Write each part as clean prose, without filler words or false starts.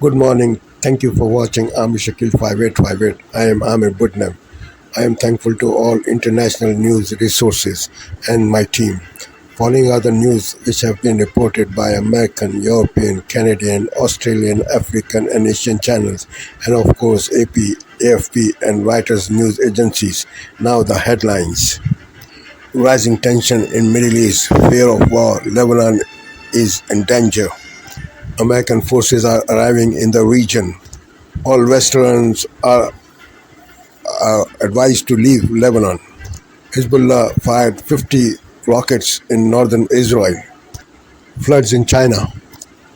Good morning. Thank you for watching Army Shakil 5858. I am Amir Budnam. I am thankful to all international news resources and my team. Following other news which have been reported by American, European, Canadian, Australian, African, and Asian channels, and of course AP, AFP, and Reuters news agencies. Now the headlines. Rising tension in Middle East, fear of war, Lebanon is in danger. American forces are arriving in the region. All Westerners are advised to leave Lebanon. Hezbollah fired 50 rockets in northern Israel. Floods in China.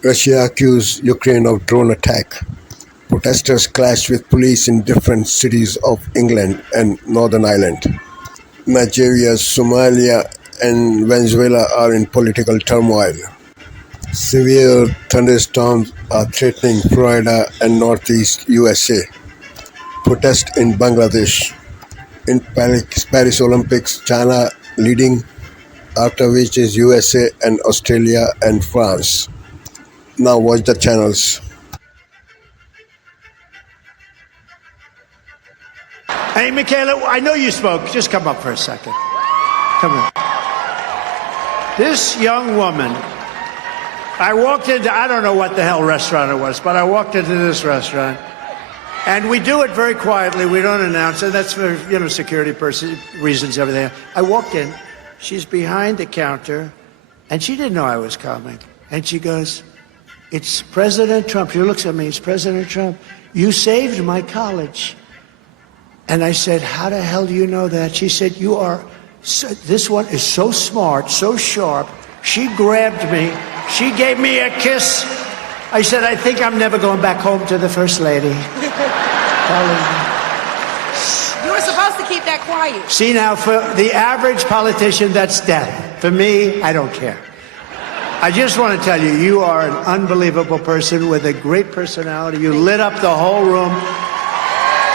Russia accused Ukraine of drone attack. Protesters clashed with police in different cities of England and Northern Ireland. Nigeria, Somalia, and Venezuela are in political turmoil. Severe thunderstorms are threatening Florida and northeast USA. Protest in Bangladesh. In Paris Olympics, China leading, after which is USA and Australia and France. Now watch the channels. Hey, Michaela, I know you spoke. Just come up for a second. Come on. This young woman, I walked into, I don't know what the hell restaurant it was, but I walked into this restaurant, and we do it very quietly. We don't announce it. That's for, security reasons, everything. I walked in. She's behind the counter, and she didn't know I was coming. And she goes, "It's President Trump." She looks at me. "It's President Trump. You saved my college." And I said, "How the hell do you know that?" She said, this one is so smart, so sharp. She grabbed me. She gave me a kiss. I said, "I think I'm never going back home to the First Lady." You were supposed to keep that quiet. See, now, for the average politician, that's death. For me, I don't care. I just want to tell you, you are an unbelievable person with a great personality. You lit up the whole room.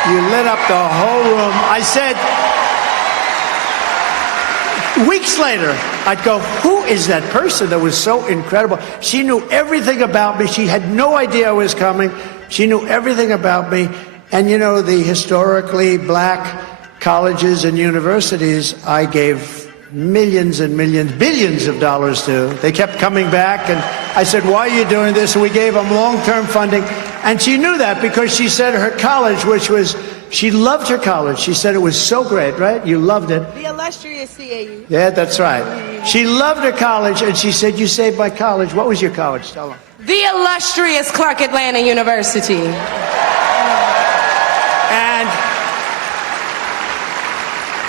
You lit up the whole room. I said, weeks later, I'd go, "Who is that person that was so incredible?" She knew everything about me. She had no idea I was coming. She knew everything about me. And the historically black colleges and universities, I gave millions and millions, billions of dollars to. They kept coming back, and I said, "Why are you doing this?" And we gave them long-term funding. And she knew that because she said her college, she loved her college. She said it was so great, right? You loved it. The illustrious CAU. Yeah, that's right. She loved her college, and she said, "You saved my college." What was your college? Tell them. The illustrious Clark Atlanta University.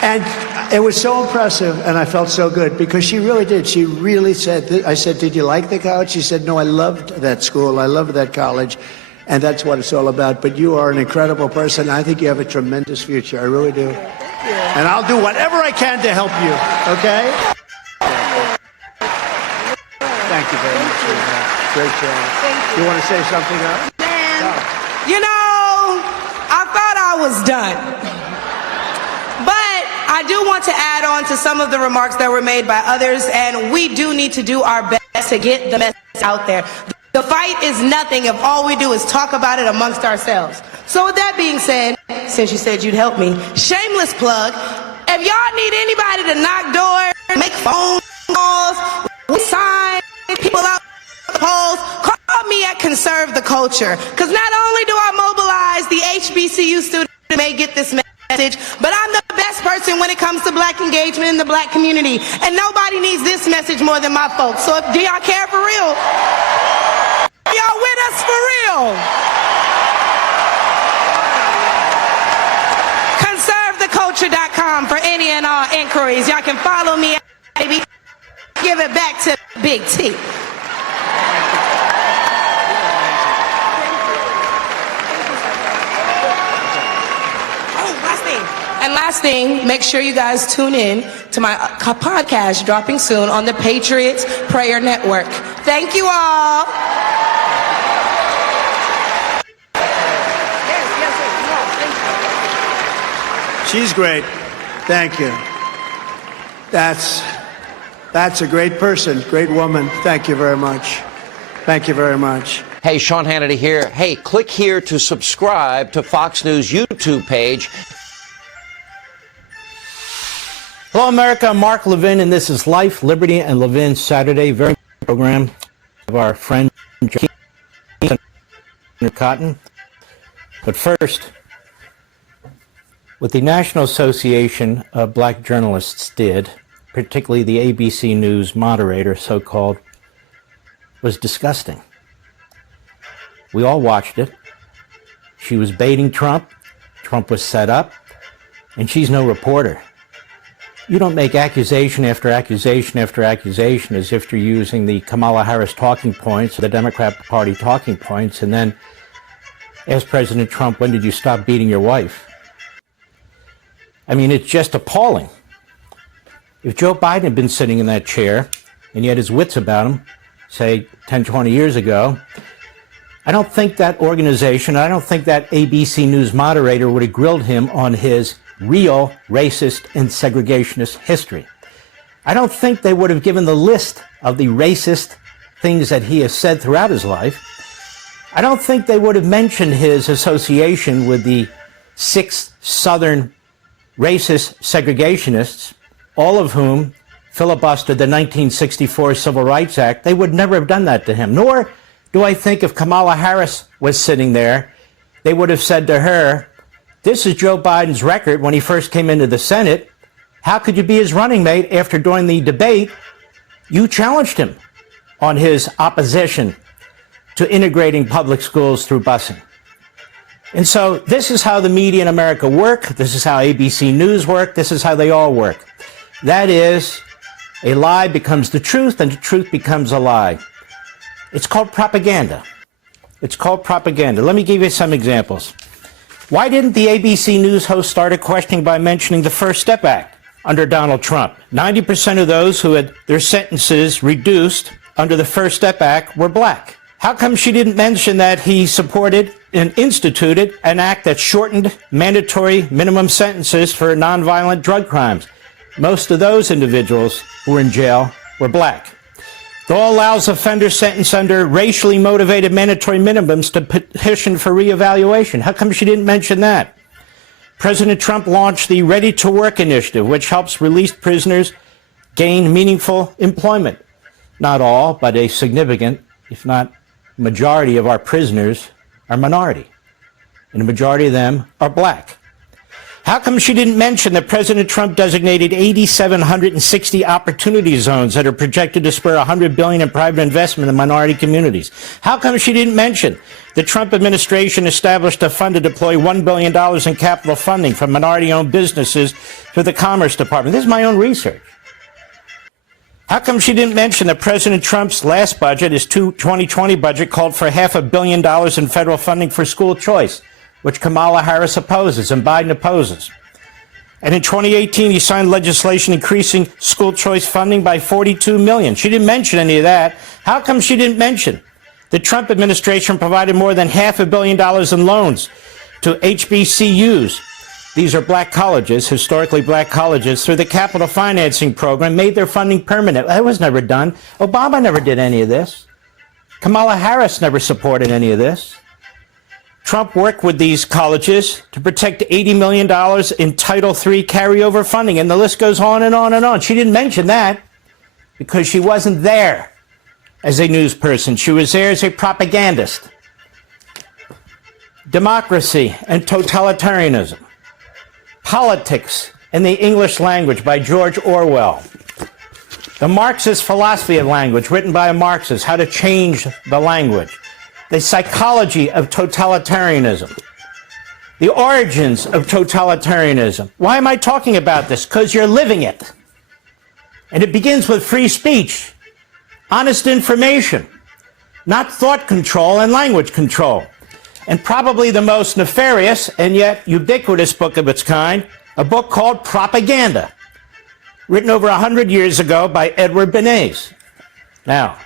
And it was so impressive, and I felt so good because she really did. She really said, I said, "Did you like the college?" She said, "No, I loved that school. I loved that college." And that's what it's all about. But you are an incredible person. I think you have a tremendous future. I really do. And I'll do whatever I can to help you. Okay? Thank you very much. Great job. You want to say something else? I thought I was done. But I do want to add on to some of the remarks that were made by others, and we do need to do our best to get the message out there. The fight is nothing if all we do is talk about it amongst ourselves. So with that being said, since you said you'd help me, shameless plug, if y'all need anybody to knock doors, make phone calls, sign people out the polls, call me at Conserve the Culture. Because not only do I mobilize the HBCU students who may get this message, but I'm the best person when it comes to black engagement in the black community. And nobody needs this message more than my folks. So do y'all care for real? Y'all with us for real? ConserveTheCulture.com for any and all inquiries. Y'all can follow me, baby. Give it back to Big T. And last thing, make sure you guys tune in to my podcast dropping soon on the Patriots Prayer Network. Thank you all. She's great. Thank you. That's a great person, great woman. Thank you very much. Thank you very much. Hey, Sean Hannity here. Hey, click here to subscribe to Fox News YouTube page. Hello, America. I'm Mark Levin, and this is Life, Liberty, and Levin Saturday. Very important program of our friend Cotton. But first, what the National Association of Black Journalists did, particularly the ABC News moderator, so-called, was disgusting. We all watched it. She was baiting Trump. Trump was set up, and she's no reporter. You don't make accusation after accusation after accusation as if you're using the Kamala Harris talking points, or the Democrat Party talking points, and then ask President Trump, when did you stop beating your wife? I mean, it's just appalling. If Joe Biden had been sitting in that chair and he had his wits about him, say 10, 20 years ago, I don't think that organization, I don't think that ABC News moderator would have grilled him on his real racist and segregationist history. I don't think they would have given the list of the racist things that he has said throughout his life. I don't think they would have mentioned his association with the 6 Southern racist segregationists, all of whom filibustered the 1964 Civil Rights Act. They would never have done that to him. Nor do I think if Kamala Harris was sitting there, they would have said to her, this is Joe Biden's record when he first came into the Senate. How could you be his running mate after during the debate you challenged him on his opposition to integrating public schools through busing? And so this is how the media in America work. This is how ABC News work. This is how they all work. That is, a lie becomes the truth and the truth becomes a lie. It's called propaganda. It's called propaganda. Let me give you some examples. Why didn't the ABC News host start a questioning by mentioning the First Step Act under Donald Trump? 90% of those who had their sentences reduced under the First Step Act were black. How come she didn't mention that he supported and instituted an act that shortened mandatory minimum sentences for nonviolent drug crimes? Most of those individuals who were in jail were black. The law allows offenders sentenced under racially motivated mandatory minimums to petition for reevaluation. How come she didn't mention that? President Trump launched the Ready to Work initiative, which helps released prisoners gain meaningful employment. Not all, but a significant, if not majority of our prisoners are minority, and the majority of them are black. How come she didn't mention that President Trump designated 8,760 opportunity zones that are projected to spur $100 billion in private investment in minority communities? How come she didn't mention the Trump administration established a fund to deploy $1 billion in capital funding from minority-owned businesses to the Commerce Department? This is my own research. How come she didn't mention that President Trump's last budget, his 2020 budget, called for $500 million in federal funding for school choice, which Kamala Harris opposes and Biden opposes? And in 2018, he signed legislation increasing school choice funding by $42 million. She didn't mention any of that. How come she didn't mention the Trump administration provided more than $500 million in loans to HBCUs? These are black colleges, historically black colleges, through the capital financing program, made their funding permanent. That was never done. Obama never did any of this. Kamala Harris never supported any of this. Trump worked with these colleges to protect $80 million in Title III carryover funding, and the list goes on and on and on. She didn't mention that because she wasn't there as a news person. She was there as a propagandist. Democracy and Totalitarianism. Politics and the English Language by George Orwell. The Marxist Philosophy of Language, written by a Marxist, How to Change the Language. The Psychology of Totalitarianism. The Origins of Totalitarianism. Why am I talking about this? Because you're living it. And it begins with free speech, honest information, not thought control and language control. And probably the most nefarious and yet ubiquitous book of its kind, a book called Propaganda, written over 100 years ago by Edward Bernays. Now,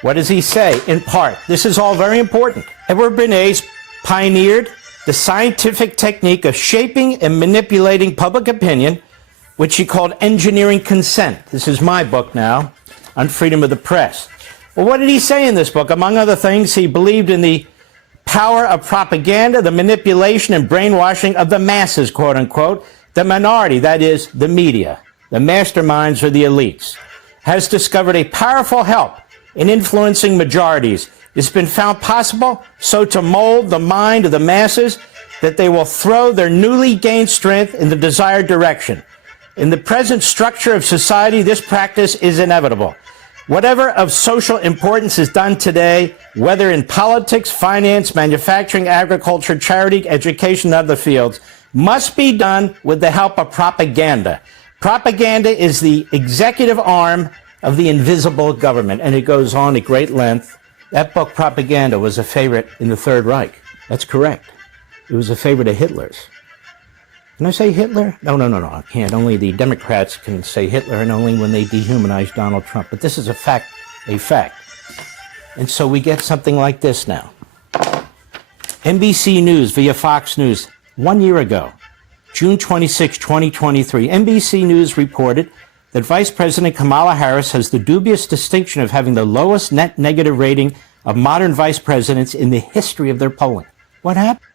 what does he say? In part, this is all very important. Edward Bernays pioneered the scientific technique of shaping and manipulating public opinion, which he called engineering consent. This is my book now on freedom of the press. Well, what did he say in this book? Among other things, he believed in the power of propaganda, the manipulation and brainwashing of the masses, quote unquote. The minority, that is, the media, the masterminds or the elites, has discovered a powerful help in influencing majorities. It's been found possible so to mold the mind of the masses that they will throw their newly gained strength in the desired direction. In the present structure of society, this practice is inevitable. Whatever of social importance is done today, whether in politics, finance, manufacturing, agriculture, charity, education, and other fields, must be done with the help of propaganda. Propaganda is the executive arm of the invisible government, and it goes on at great length. That book, Propaganda, was a favorite in the Third Reich. That's correct. It was a favorite of Hitler's. Can I say Hitler? No, I can't. Only the Democrats can say Hitler, and only when they dehumanize Donald Trump. But this is a fact. And so we get something like this now. NBC News via Fox News, 1 year ago, June 26, 2023, NBC News reported that Vice President Kamala Harris has the dubious distinction of having the lowest net negative rating of modern vice presidents in the history of their polling. What happened?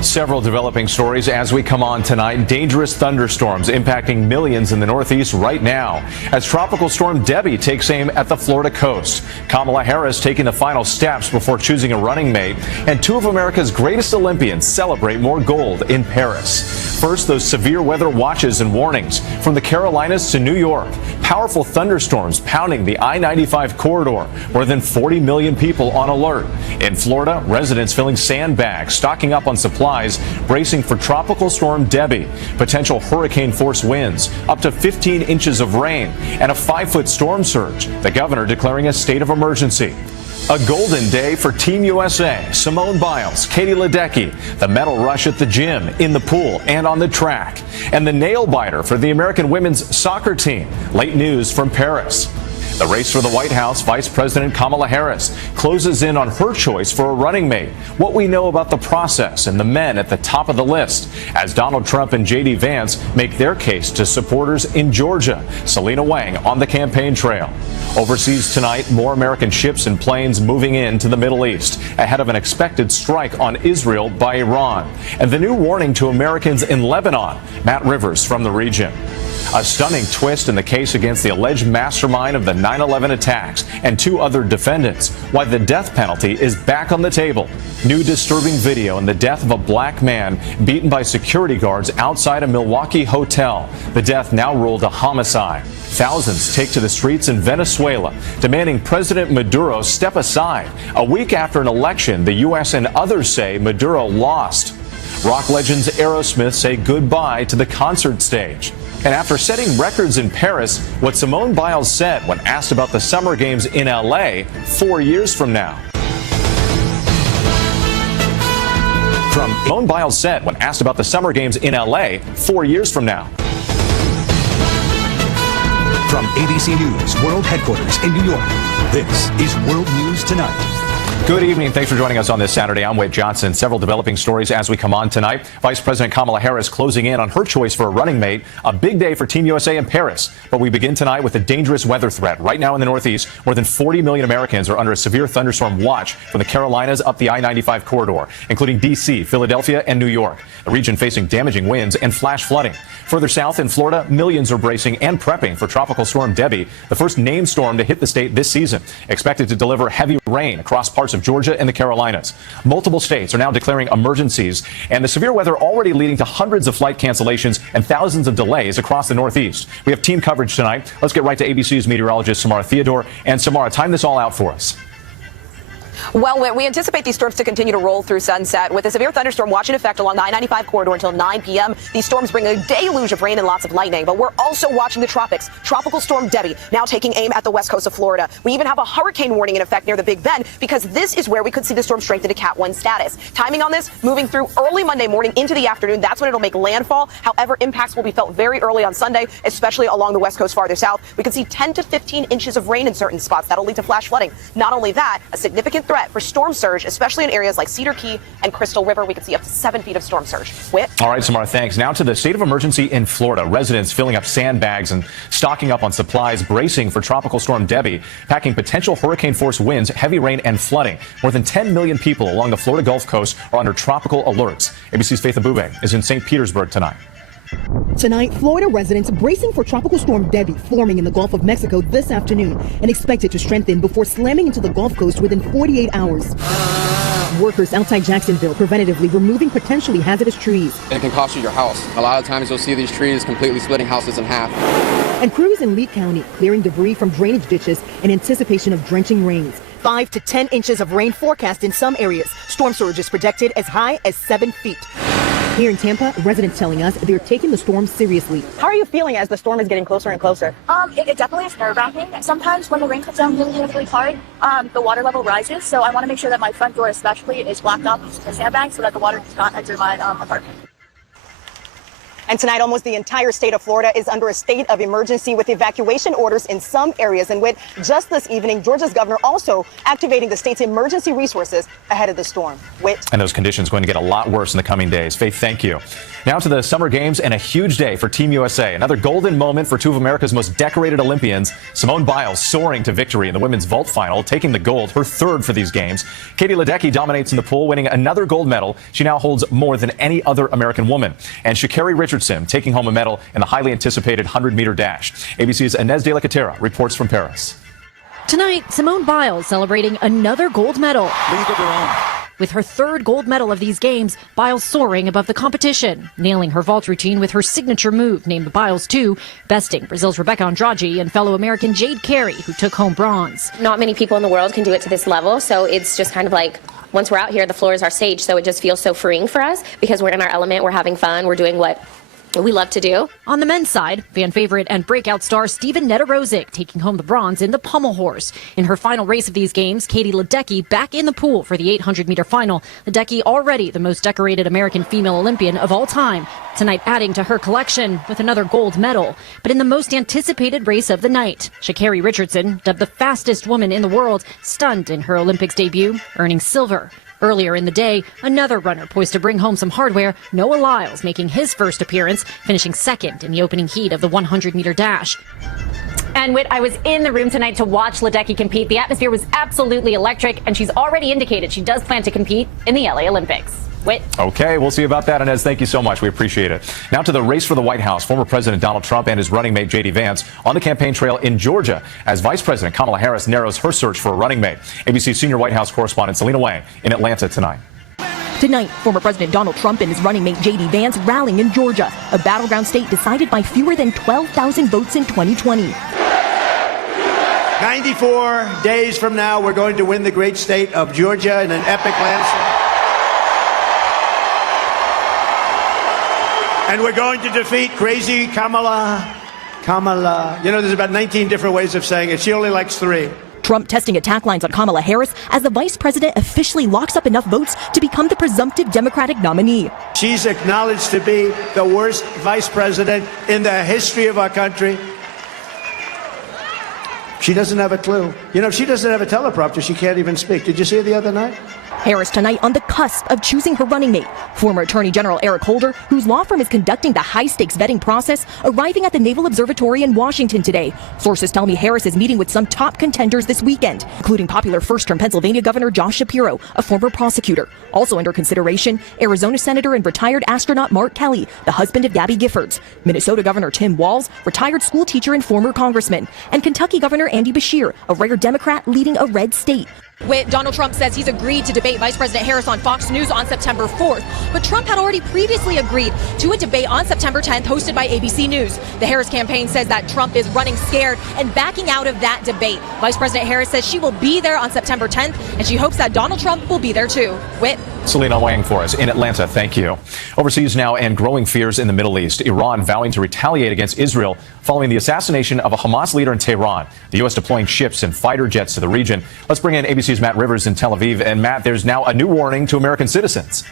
Several developing stories as we come on tonight. Dangerous thunderstorms impacting millions in the Northeast right now as Tropical Storm Debbie takes aim at the Florida coast. Kamala Harris taking the final steps before choosing a running mate. And two of America's greatest Olympians celebrate more gold in Paris. First, those severe weather watches and warnings from the Carolinas to New York. Powerful thunderstorms pounding the I-95 corridor. More than 40 million people on alert. In Florida, residents filling sandbags, stocking up on supplies, bracing for Tropical Storm Debbie. Potential hurricane-force winds, up to 15 inches of rain, and a 5-foot storm surge. The governor declaring a state of emergency. A golden day for Team USA. Simone Biles, Katie Ledecky, the medal rush at the gym, in the pool, and on the track. And the nail-biter for the American women's soccer team. Late news from Paris. The race for the White House, Vice President Kamala Harris closes in on her choice for a running mate. What we know about the process and the men at the top of the list as Donald Trump and J.D. Vance make their case to supporters in Georgia. Selena Wang on the campaign trail. Overseas tonight, more American ships and planes moving into the Middle East ahead of an expected strike on Israel by Iran. And the new warning to Americans in Lebanon. Matt Rivers from the region. A stunning twist in the case against the alleged mastermind of the 9/11 attacks and two other defendants. Why the death penalty is back on the table. New disturbing video in the death of a black man beaten by security guards outside a Milwaukee hotel. The death now ruled a homicide. Thousands take to the streets in Venezuela, demanding President Maduro step aside. A week after an election, the U.S. and others say Maduro lost. Rock legends Aerosmith say goodbye to the concert stage. And after setting records in Paris, what Simone Biles said when asked about the Summer Games in L.A. 4 years from now. Simone Biles said when asked about the Summer Games in L.A. 4 years from now. From ABC News World Headquarters in New York, this is World News Tonight. Good evening. Thanks for joining us on this Saturday. I'm Wade Johnson. Several developing stories as we come on tonight. Vice President Kamala Harris closing in on her choice for a running mate. A big day for Team USA in Paris. But we begin tonight with a dangerous weather threat. Right now in the Northeast, more than 40 million Americans are under a severe thunderstorm watch from the Carolinas up the I-95 corridor, including D.C., Philadelphia, and New York. The region facing damaging winds and flash flooding. Further south in Florida, millions are bracing and prepping for Tropical Storm Debbie, the first named storm to hit the state this season. Expected to deliver heavy rain across parts of Georgia and the Carolinas. Multiple states are now declaring emergencies, and the severe weather already leading to hundreds of flight cancellations and thousands of delays across the Northeast. We have team coverage tonight. Let's get right to ABC's meteorologist Samara Theodore. And Samara, time this all out for us. Well, we anticipate these storms to continue to roll through sunset with a severe thunderstorm watch in effect along the I-95 corridor until 9 p.m. These storms bring a deluge of rain and lots of lightning, but we're also watching the tropics. Tropical Storm Debbie now taking aim at the west coast of Florida. We even have a hurricane warning in effect near the Big Bend because this is where we could see the storm strengthen to Cat 1 status. Timing on this, moving through early Monday morning into the afternoon. That's when it'll make landfall. However, impacts will be felt very early on Sunday, especially along the west coast farther south. We could see 10 to 15 inches of rain in certain spots. That'll lead to flash flooding. Not only that, a significant threat for storm surge, especially in areas like Cedar Key and Crystal River. We could see up to 7 feet of storm surge. Whit? All right, Samara, thanks. Now to the state of emergency in Florida. Residents filling up sandbags and stocking up on supplies, bracing for Tropical Storm Debbie, packing potential hurricane-force winds, heavy rain, and flooding. More than 10 million people along the Florida Gulf Coast are under tropical alerts. ABC's Faith Abube is in St. Petersburg tonight. Tonight, Florida residents bracing for Tropical Storm Debbie forming in the Gulf of Mexico this afternoon and expected to strengthen before slamming into the Gulf Coast within 48 hours. Workers outside Jacksonville preventatively removing potentially hazardous trees. It can cost you your house. A lot of times you'll see these trees completely splitting houses in half. And crews in Lee County clearing debris from drainage ditches in anticipation of drenching rains. 5 to 10 inches of rain forecast in some areas. Storm surge is projected as high as 7 feet. Here in Tampa, residents telling us they're taking the storm seriously. How are you feeling as the storm is getting closer and closer? It definitely is nerve-wracking. Sometimes when the rain comes down really hard, the water level rises. So I want to make sure that my front door especially is blocked off with a sandbag so that the water does not enter my apartment. And tonight, almost the entire state of Florida is under a state of emergency with evacuation orders in some areas. And with just this evening, Georgia's governor also activating the state's emergency resources ahead of the storm. And those conditions going to get a lot worse in the coming days. Faith, thank you. Now to the Summer Games and a huge day for Team USA. Another golden moment for two of America's most decorated Olympians. Simone Biles soaring to victory in the women's vault final, taking the gold, her third for these games. Katie Ledecky dominates in the pool, winning another gold medal. She now holds more than any other American woman. And Sha'Carri Richardson taking home a medal in the highly anticipated 100-meter dash. ABC's Inez de la Catera reports from Paris. Tonight, Simone Biles celebrating another gold medal. League of her own. With her third gold medal of these games, Biles soaring above the competition, nailing her vault routine with her signature move named the Biles 2, besting Brazil's Rebecca Andrade and fellow American Jade Carey, who took home bronze. Not many people in the world can do it to this level, so it's just kind of like, once we're out here, the floor is our stage, so it just feels so freeing for us because we're in our element, we're having fun, we're doing what we love to do. On the men's side, fan favorite and breakout star Steven Netarozic taking home the bronze in the pommel horse. In her final race of these games, Katie Ledecky back in the pool for the 800-meter final. Ledecky already the most decorated American female Olympian of all time. Tonight adding to her collection with another gold medal. But in the most anticipated race of the night, Sha'Carri Richardson, dubbed the fastest woman in the world, stunned in her Olympics debut, earning silver. Earlier in the day, another runner poised to bring home some hardware, Noah Lyles making his first appearance, finishing second in the opening heat of the 100-meter dash. And Whit, I was in the room tonight to watch Ledecky compete. The atmosphere was absolutely electric, and she's already indicated she does plan to compete in the LA Olympics. Whit. Okay, we'll see about that, Inez. Thank you so much. We appreciate it. Now to the race for the White House. Former President Donald Trump and his running mate J.D. Vance on the campaign trail in Georgia as Vice President Kamala Harris narrows her search for a running mate. ABC senior White House correspondent Selena Wang in Atlanta tonight. Tonight, former President Donald Trump and his running mate J.D. Vance rallying in Georgia, a battleground state decided by fewer than 12,000 votes in 2020. 94 days from now, we're going to win the great state of Georgia in an epic landslide. And we're going to defeat crazy Kamala. You know, there's about 19 different ways of saying it. She only likes 3. Trump testing attack lines on Kamala Harris as the vice president officially locks up enough votes to become the presumptive Democratic nominee. She's acknowledged to be the worst vice president in the history of our country. She doesn't have a clue. You know, if she doesn't have a teleprompter, she can't even speak. Did you see her the other night? Harris tonight on the cusp of choosing her running mate. Former Attorney General Eric Holder, whose law firm is conducting the high-stakes vetting process, arriving at the Naval Observatory in Washington today. Sources tell me Harris is meeting with some top contenders this weekend, including popular first-term Pennsylvania Governor Josh Shapiro, a former prosecutor. Also under consideration, Arizona Senator and retired astronaut Mark Kelly, the husband of Gabby Giffords, Minnesota Governor Tim Walz, retired school teacher and former congressman, and Kentucky Governor Andy Beshear, a rare Democrat leading a red state. Donald Trump says he's agreed to debate Vice President Harris on Fox News on September 4th, but Trump had already previously agreed to a debate on September 10th hosted by ABC News. The Harris campaign says that Trump is running scared and backing out of that debate. Vice President Harris says she will be there on September 10th, and she hopes that Donald Trump will be there too. Whit. Selena Wang for us in Atlanta. Thank you. Overseas now and growing fears in the Middle East. Iran vowing to retaliate against Israel following the assassination of a Hamas leader in Tehran. The U.S. deploying ships and fighter jets to the region. Let's bring in ABC's Matt Rivers in Tel Aviv. And Matt, there's now a new warning to American citizens.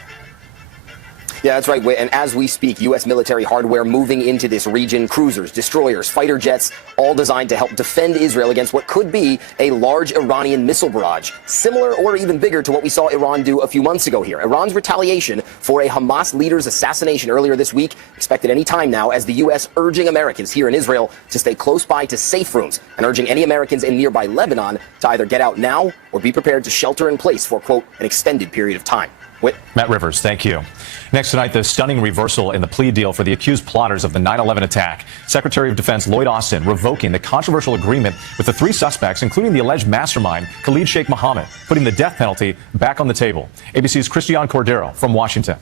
Yeah, that's right. And as we speak, U.S. military hardware moving into this region, cruisers, destroyers, fighter jets, all designed to help defend Israel against what could be a large Iranian missile barrage, similar or even bigger to what we saw Iran do a few months ago here. Iran's retaliation for a Hamas leader's assassination earlier this week, expected any time now, as the U.S. urging Americans here in Israel to stay close by to safe rooms and urging any Americans in nearby Lebanon to either get out now or be prepared to shelter in place for, quote, an extended period of time. Matt Rivers, thank you. Next tonight, the stunning reversal in the plea deal for the accused plotters of the 9/11 attack. Secretary of Defense Lloyd Austin revoking the controversial agreement with the 3 suspects, including the alleged mastermind, Khalid Sheikh Mohammed, putting the death penalty back on the table. ABC's Christian Cordero from Washington.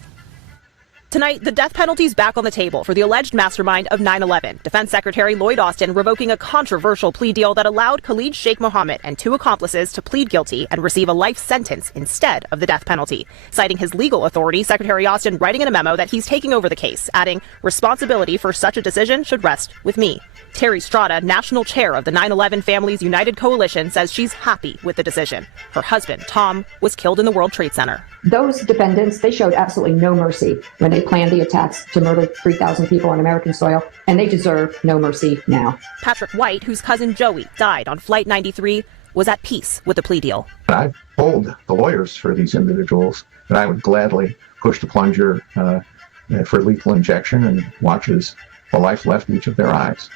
Tonight, the death penalty is back on the table for the alleged mastermind of 9/11. Defense Secretary Lloyd Austin revoking a controversial plea deal that allowed Khalid Sheikh Mohammed and 2 accomplices to plead guilty and receive a life sentence instead of the death penalty. Citing his legal authority, Secretary Austin writing in a memo that he's taking over the case, adding, "Responsibility for such a decision should rest with me." Terry Strada, national chair of the 9/11 Families United Coalition, says she's happy with the decision. Her husband, Tom, was killed in the World Trade Center. Those defendants, they showed absolutely no mercy when they planned the attacks to murder 3,000 people on American soil, and they deserve no mercy now. Patrick White, whose cousin Joey died on Flight 93, was at peace with the plea deal. I told the lawyers for these individuals that I would gladly push the plunger for lethal injection and watch as the life left each of their eyes.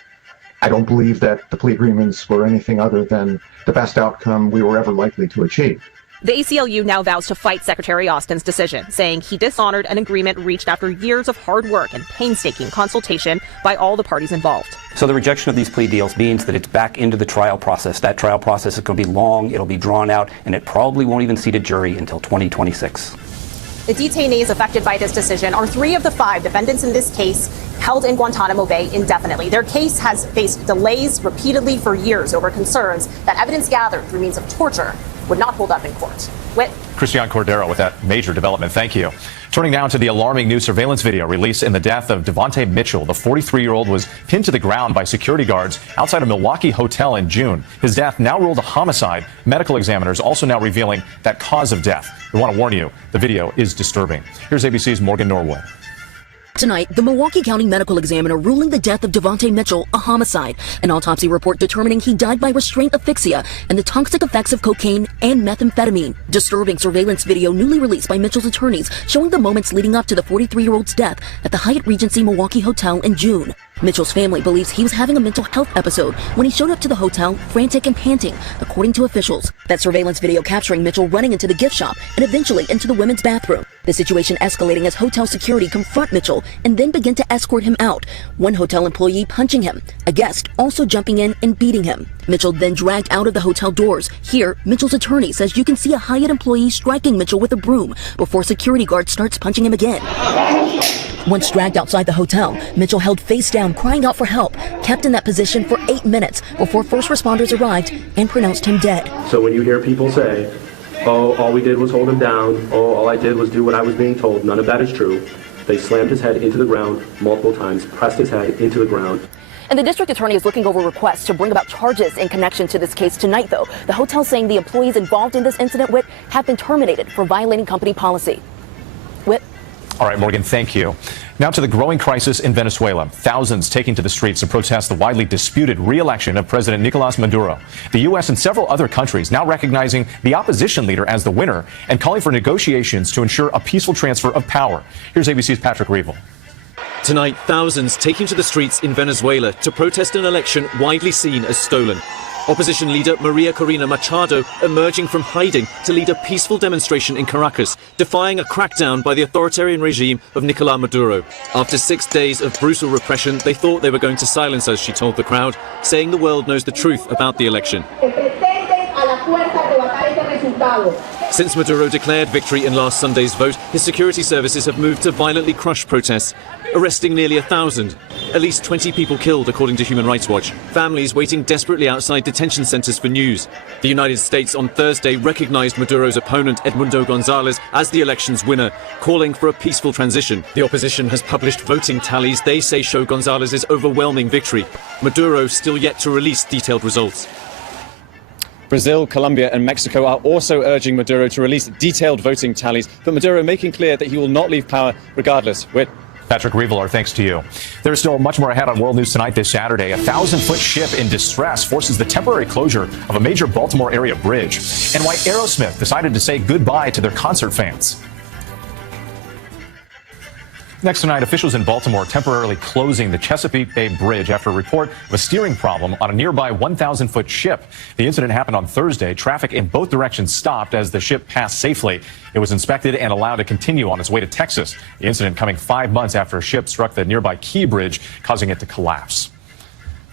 I don't believe that the plea agreements were anything other than the best outcome we were ever likely to achieve. The ACLU now vows to fight Secretary Austin's decision, saying he dishonored an agreement reached after years of hard work and painstaking consultation by all the parties involved. So the rejection of these plea deals means that it's back into the trial process. That trial process is going to be long, it'll be drawn out, and it probably won't even seat a jury until 2026. The detainees affected by this decision are 3 of the 5 defendants in this case held in Guantanamo Bay indefinitely. Their case has faced delays repeatedly for years over concerns that evidence gathered through means of torture would not hold up in court. Christian Cordero with that major development. Thank you. Turning now to the alarming new surveillance video released in the death of Devontae Mitchell. The 43-year-old was pinned to the ground by security guards outside a Milwaukee hotel in June. His death now ruled a homicide. Medical examiners also now revealing that cause of death. We want to warn you, the video is disturbing. Here's ABC's Morgan Norwood. Tonight, the Milwaukee County Medical Examiner ruling the death of Devontae Mitchell a homicide. An autopsy report determining he died by restraint asphyxia and the toxic effects of cocaine and methamphetamine. Disturbing surveillance video newly released by Mitchell's attorneys showing the moments leading up to the 43-year-old's death at the Hyatt Regency Milwaukee Hotel in June. Mitchell's family believes he was having a mental health episode when he showed up to the hotel frantic and panting, according to officials. That surveillance video capturing Mitchell running into the gift shop and eventually into the women's bathroom. The situation escalating as hotel security confront Mitchell and then begin to escort him out. One hotel employee punching him, a guest also jumping in and beating him. Mitchell then dragged out of the hotel doors. Here, Mitchell's attorney says you can see a Hyatt employee striking Mitchell with a broom before security guard starts punching him again. Once dragged outside the hotel, Mitchell held face down, crying out for help, kept in that position for 8 minutes before first responders arrived and pronounced him dead. So when you hear people say, oh, all we did was hold him down, oh, all I did was do what I was being told, none of that is true. They slammed his head into the ground multiple times, pressed his head into the ground. And the district attorney is looking over requests to bring about charges in connection to this case tonight, though. The hotel saying the employees involved in this incident, Whit, have been terminated for violating company policy. Whit? All right, Morgan, thank you. Now to the growing crisis in Venezuela. Thousands taking to the streets to protest the widely disputed re-election of President Nicolas Maduro. The U.S. and several other countries now recognizing the opposition leader as the winner and calling for negotiations to ensure a peaceful transfer of power. Here's ABC's Patrick Reevell. Tonight, thousands taking to the streets in Venezuela to protest an election widely seen as stolen. Opposition leader Maria Corina Machado emerging from hiding to lead a peaceful demonstration in Caracas, defying a crackdown by the authoritarian regime of Nicolás Maduro. After 6 days of brutal repression, they thought they were going to silence us, she told the crowd, saying the world knows the truth about the election. Since Maduro declared victory in last Sunday's vote, his security services have moved to violently crush protests, arresting nearly 1,000. At least 20 people killed, according to Human Rights Watch. Families waiting desperately outside detention centers for news. The United States on Thursday recognized Maduro's opponent, Edmundo Gonzalez, as the election's winner, calling for a peaceful transition. The opposition has published voting tallies they say show Gonzalez's overwhelming victory. Maduro still yet to release detailed results. Brazil, Colombia and Mexico are also urging Maduro to release detailed voting tallies, but Maduro making clear that he will not leave power regardless. Patrick Reevil, our thanks to you. There's still much more ahead on World News Tonight this Saturday. A 1,000-foot ship in distress forces the temporary closure of a major Baltimore area bridge. And why Aerosmith decided to say goodbye to their concert fans. Next tonight, officials in Baltimore temporarily closing the Chesapeake Bay Bridge after a report of a steering problem on a nearby 1,000-foot ship. The incident happened on Thursday. Traffic in both directions stopped as the ship passed safely. It was inspected and allowed to continue on its way to Texas. The incident coming 5 months after a ship struck the nearby Key Bridge, causing it to collapse.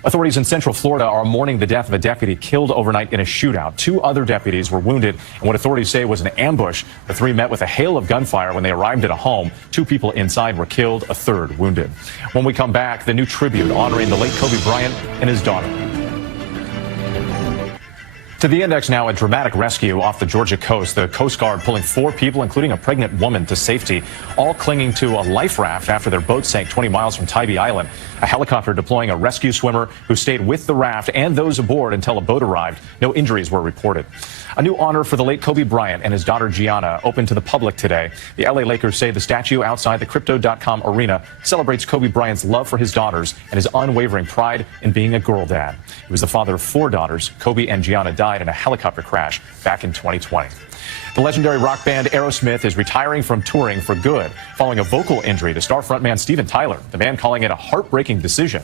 Authorities in Central Florida are mourning the death of a deputy killed overnight in a shootout. 2 other deputies were wounded in what authorities say was an ambush. The 3 met with a hail of gunfire when they arrived at a home. 2 people inside were killed, a 3rd wounded. When we come back, the new tribute honoring the late Kobe Bryant and his daughter. To the index now, a dramatic rescue off the Georgia coast. The Coast Guard pulling 4 people, including a pregnant woman, to safety, all clinging to a life raft after their boat sank 20 miles from Tybee Island. A helicopter deploying a rescue swimmer who stayed with the raft and those aboard until a boat arrived. No injuries were reported. A new honor for the late Kobe Bryant and his daughter Gianna open to the public today. The LA Lakers say the statue outside the Crypto.com arena celebrates Kobe Bryant's love for his daughters and his unwavering pride in being a girl dad. He was the father of 4 daughters. Kobe and Gianna died in a helicopter crash back in 2020. The legendary rock band Aerosmith is retiring from touring for good following a vocal injury to star frontman Steven Tyler, the band calling it a heartbreaking decision.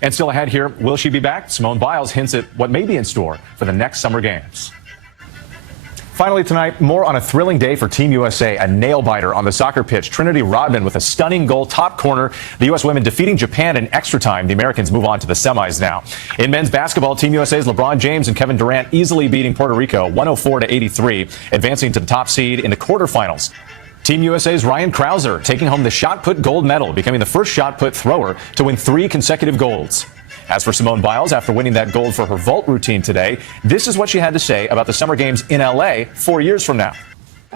And still ahead here, will she be back? Simone Biles hints at what may be in store for the next Summer Games. Finally tonight, more on a thrilling day for Team USA. A nail-biter on the soccer pitch. Trinity Rodman with a stunning goal, top corner. The U.S. women defeating Japan in extra time. The Americans move on to the semis now. In men's basketball, Team USA's LeBron James and Kevin Durant easily beating Puerto Rico 104-83, advancing to the top seed in the quarterfinals. Team USA's Ryan Krauser taking home the shot put gold medal, becoming the first shot put thrower to win 3 consecutive golds. As for Simone Biles, after winning that gold for her vault routine today, this is what she had to say about the Summer Games in LA 4 years from now.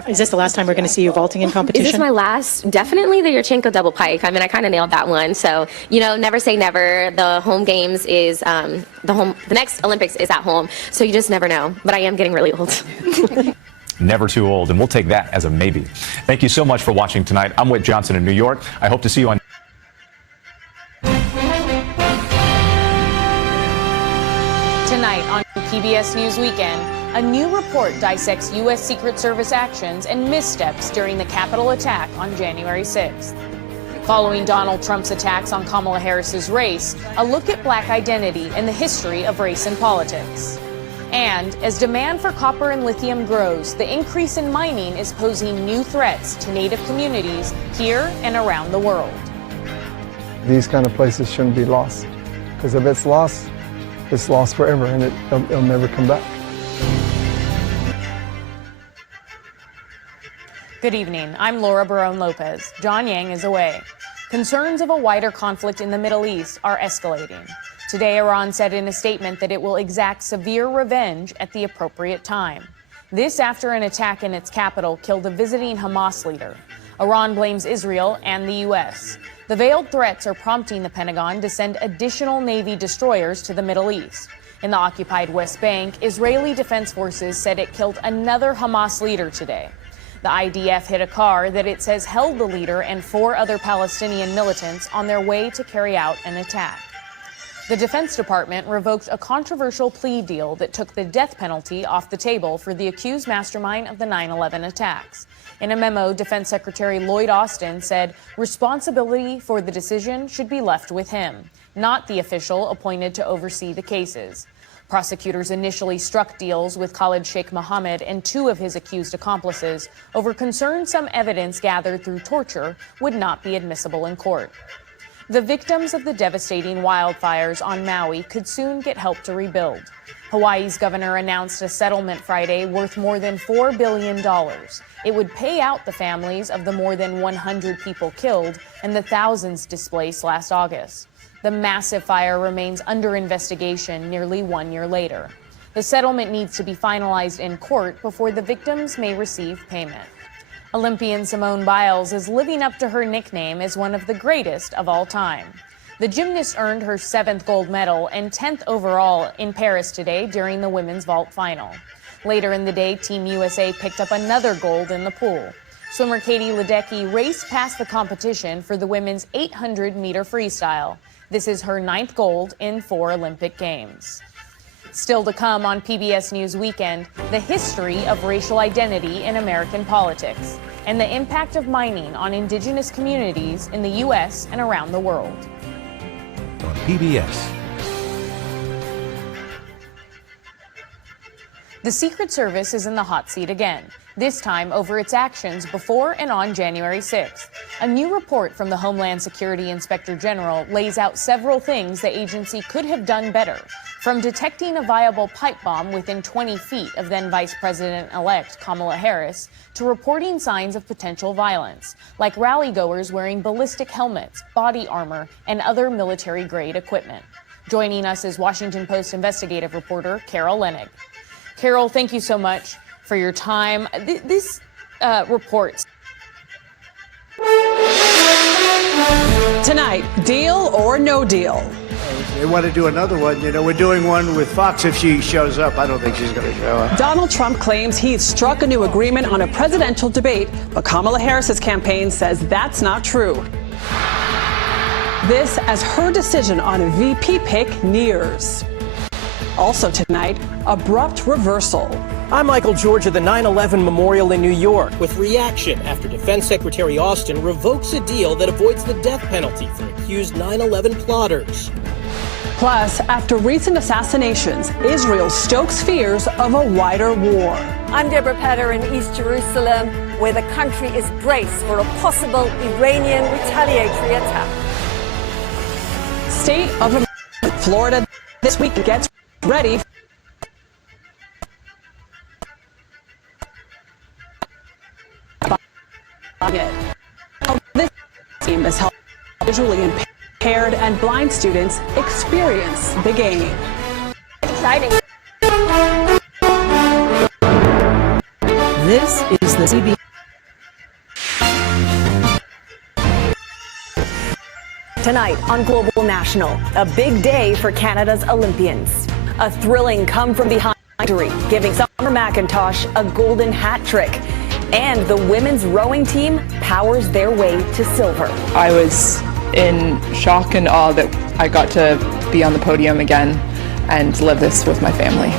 Is this the last time we're going to see you vaulting in competition? Is this my last? Definitely the Yurchenko double pike. I mean, I kind of nailed that one. So, never say never. The home games is the next Olympics is at home. So you just never know. But I am getting really old. Never too old, and we'll take that as a maybe. Thank you so much for watching tonight. I'm Whit Johnson in New York. I hope to see you on. Tonight on PBS News Weekend, a new report dissects U.S. Secret Service actions and missteps during the Capitol attack on January 6th. Following Donald Trump's attacks on Kamala Harris's race, a look at black identity and the history of race and politics. And as demand for copper and lithium grows, the increase in mining is posing new threats to Native communities here and around the world. These kind of places shouldn't be lost, because if it's lost forever and it'll never come back. Good evening. I'm Laura Barone Lopez. John Yang is away. Concerns of a wider conflict in the Middle East are escalating. Today, Iran said in a statement that it will exact severe revenge at the appropriate time. This after an attack in its capital killed a visiting Hamas leader. Iran blames Israel and the U.S. The veiled threats are prompting the Pentagon to send additional Navy destroyers to the Middle East. In the occupied West Bank, Israeli Defense Forces said it killed another Hamas leader today. The IDF hit a car that it says held the leader and 4 other Palestinian militants on their way to carry out an attack. The Defense Department revoked a controversial plea deal that took the death penalty off the table for the accused mastermind of the 9/11 attacks. In a memo, Defense Secretary Lloyd Austin said responsibility for the decision should be left with him, not the official appointed to oversee the cases. Prosecutors initially struck deals with Khalid Sheikh Mohammed and 2 of his accused accomplices over concerns some evidence gathered through torture would not be admissible in court. The victims of the devastating wildfires on Maui could soon get help to rebuild. Hawaii's governor announced a settlement Friday worth more than $4 billion. It would pay out the families of the more than 100 people killed and the thousands displaced last August. The massive fire remains under investigation nearly 1 year later. The settlement needs to be finalized in court before the victims may receive payment. Olympian Simone Biles is living up to her nickname as one of the greatest of all time. The gymnast earned her 7th gold medal and 10th overall in Paris today during the women's vault final. Later in the day, Team USA picked up another gold in the pool. Swimmer Katie Ledecky raced past the competition for the women's 800-meter freestyle. This is her 9th gold in 4 Olympic Games. Still to come on PBS News Weekend, the history of racial identity in American politics and the impact of mining on indigenous communities in the U.S. and around the world. On PBS. The Secret Service is in the hot seat again, this time over its actions before and on January 6th. A new report from the Homeland Security Inspector General lays out several things the agency could have done better, from detecting a viable pipe bomb within 20 feet of then Vice President-elect Kamala Harris to reporting signs of potential violence, like rally-goers wearing ballistic helmets, body armor, and other military-grade equipment. Joining us is Washington Post investigative reporter Carol Lenig. Carol, thank you so much for your time. This report. Tonight, deal or no deal? They want to do another one. You know, we're doing one with Fox if she shows up. I don't think she's going to show up. Donald Trump claims he's struck a new agreement on a presidential debate, but Kamala Harris's campaign says that's not true. This as her decision on a VP pick nears. Also tonight, abrupt reversal. I'm Michael George of the 9/11 Memorial in New York with reaction after Defense Secretary Austin revokes a deal that avoids the death penalty for accused 9/11 plotters. Plus, after recent assassinations, Israel stokes fears of a wider war. I'm Deborah Petter in East Jerusalem, where the country is braced for a possible Iranian retaliatory attack. State of Florida this week gets ready. This team is helping visually impaired and blind students experience the game. Exciting. This is the CB. Tonight on Global National, a big day for Canada's Olympians. A thrilling come-from-behind victory, giving Summer McIntosh a golden hat trick. And the women's rowing team powers their way to silver. I was in shock and awe that I got to be on the podium again and live this with my family.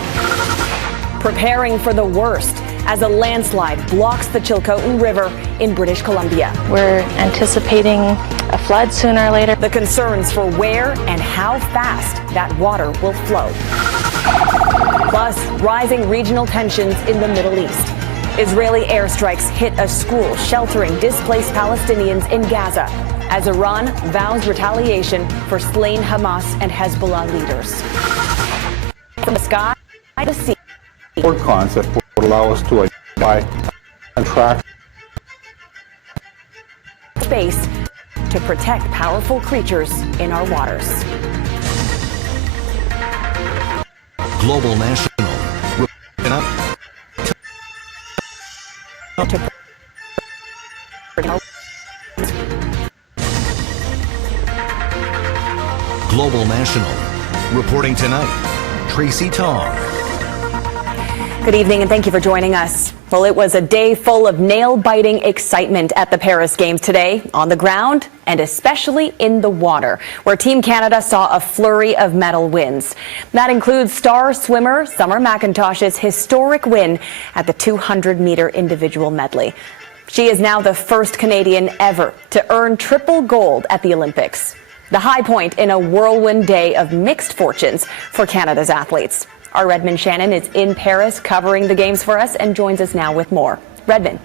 Preparing for the worst as a landslide blocks the Chilcotin River in British Columbia. We're anticipating a flood sooner or later. The concerns for where and how fast that water will flow. Plus, rising regional tensions in the Middle East. Israeli airstrikes hit a school sheltering displaced Palestinians in Gaza as Iran vows retaliation for slain Hamas and Hezbollah leaders. From the sky to the sea. Concept would allow us to identify and track space to protect powerful creatures in our waters. Global National. Global National. Reporting tonight, Tracy Tong. Good evening and thank you for joining us. Well, it was a day full of nail-biting excitement at the Paris Games today, on the ground and especially in the water, where Team Canada saw a flurry of medal wins. That includes star swimmer Summer McIntosh's historic win at the 200-meter individual medley. She is now the first Canadian ever to earn triple gold at the Olympics. The high point in a whirlwind day of mixed fortunes for Canada's athletes. Our Redmond Shannon is in Paris covering the games for us and joins us now with more. Redmond.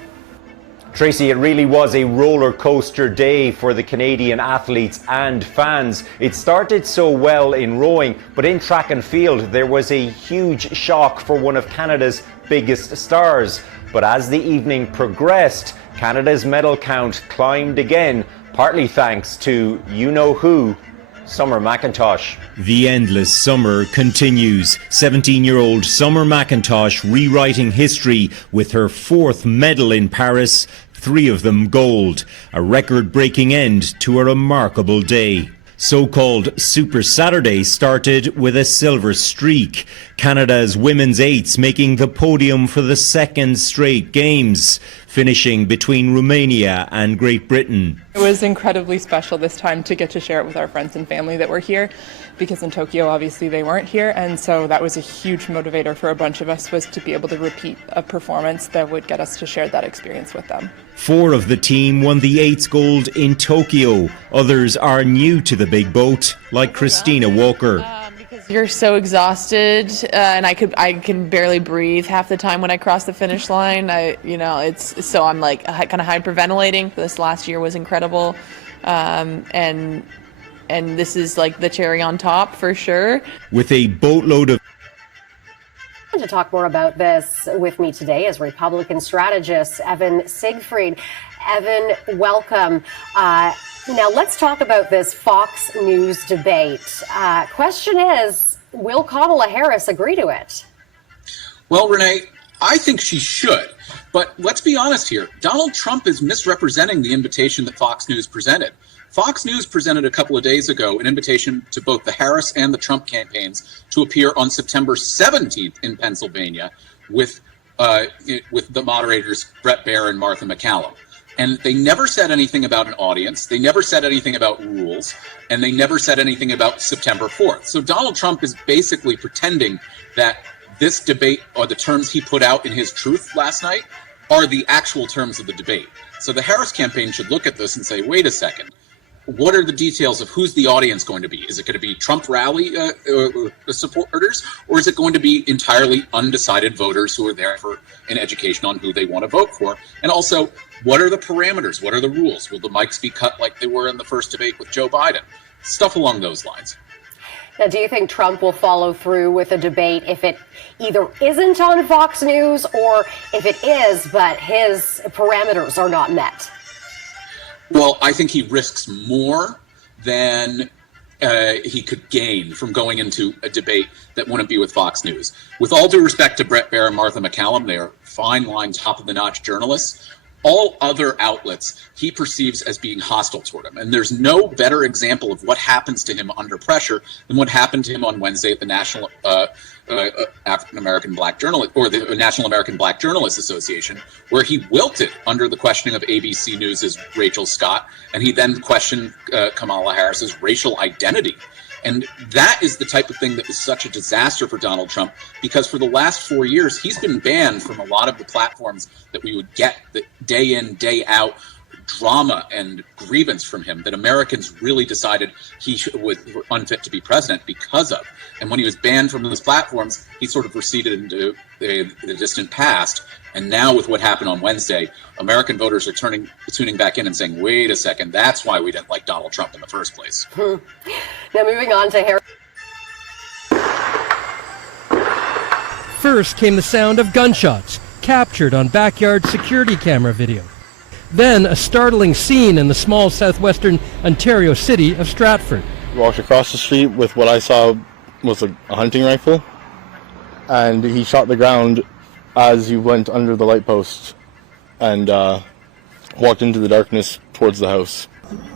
Tracy, it really was a roller coaster day for the Canadian athletes and fans. It started so well in rowing, but in track and field there was a huge shock for one of Canada's biggest stars. But as the evening progressed, Canada's medal count climbed again, partly thanks to you-know-who, Summer McIntosh. The endless summer continues. 17-year-old Summer McIntosh rewriting history with her 4th medal in Paris, 3 of them gold. A record-breaking end to a remarkable day. So-called Super Saturday started with a silver streak. Canada's women's eights making the podium for the second straight games, finishing between Romania and Great Britain. It was incredibly special this time to get to share it with our friends and family that were here, because in Tokyo obviously they weren't here, and so that was a huge motivator for a bunch of us, was to be able to repeat a performance that would get us to share that experience with them. 4 of the team won the eights gold in Tokyo. Others are new to the big boat, like Christina Walker. You're so exhausted, and I can barely breathe half the time when I cross the finish line. I'm like kind of hyperventilating. This last year was incredible, and this is like the cherry on top for sure. With a boatload of To talk more about this with me today is Republican strategist Evan Siegfried. Evan, welcome. Now let's talk about this Fox News debate. Question is, will Kamala Harris agree to it? Well, Renee, I think she should. But let's be honest here. Donald Trump is misrepresenting the invitation that Fox News presented. Fox News presented a couple of days ago an invitation to both the Harris and the Trump campaigns to appear on September 17th in Pennsylvania with the moderators Brett Baier and Martha MacCallum. And they never said anything about an audience. They never said anything about rules. And they never said anything about September 4th. So Donald Trump is basically pretending that this debate, or the terms he put out in his truth last night, are the actual terms of the debate. So the Harris campaign should look at this and say, wait a second. What are the details of who's the audience going to be? Is it going to be Trump rally supporters, or is it going to be entirely undecided voters who are there for an education on who they want to vote for? And also, what are the parameters? What are the rules? Will the mics be cut like they were in the first debate with Joe Biden? Stuff along those lines. Now, do you think Trump will follow through with a debate if it either isn't on Fox News, or if it is, but his parameters are not met? Well, I think he risks more than he could gain from going into a debate that wouldn't be with Fox News. With all due respect to Brett Baier and Martha MacCallum, they are fine line, top-of-the-notch journalists. All other outlets he perceives as being hostile toward him. And there's no better example of what happens to him under pressure than what happened to him on Wednesday at the National African American Black Journalist, or the National American Black Journalists Association, where he wilted under the questioning of ABC News' Rachel Scott, and he then questioned Kamala Harris's racial identity. And that is the type of thing that is such a disaster for Donald Trump, because for the last 4 years, he's been banned from a lot of the platforms that we would get the day in, day out drama and grievance from him that Americans really decided he was unfit to be president because of. And when he was banned from those platforms, he sort of receded into the distant past. And now with what happened on Wednesday, American voters are tuning back in and saying, wait a second, that's why we didn't like Donald Trump in the first place. Now moving on to Harris. First came the sound of gunshots, captured on backyard security camera video. Then a startling scene in the small southwestern Ontario city of Stratford. Walked across the street with what I saw was a hunting rifle, and he shot the ground as he went under the light post and walked into the darkness towards the house.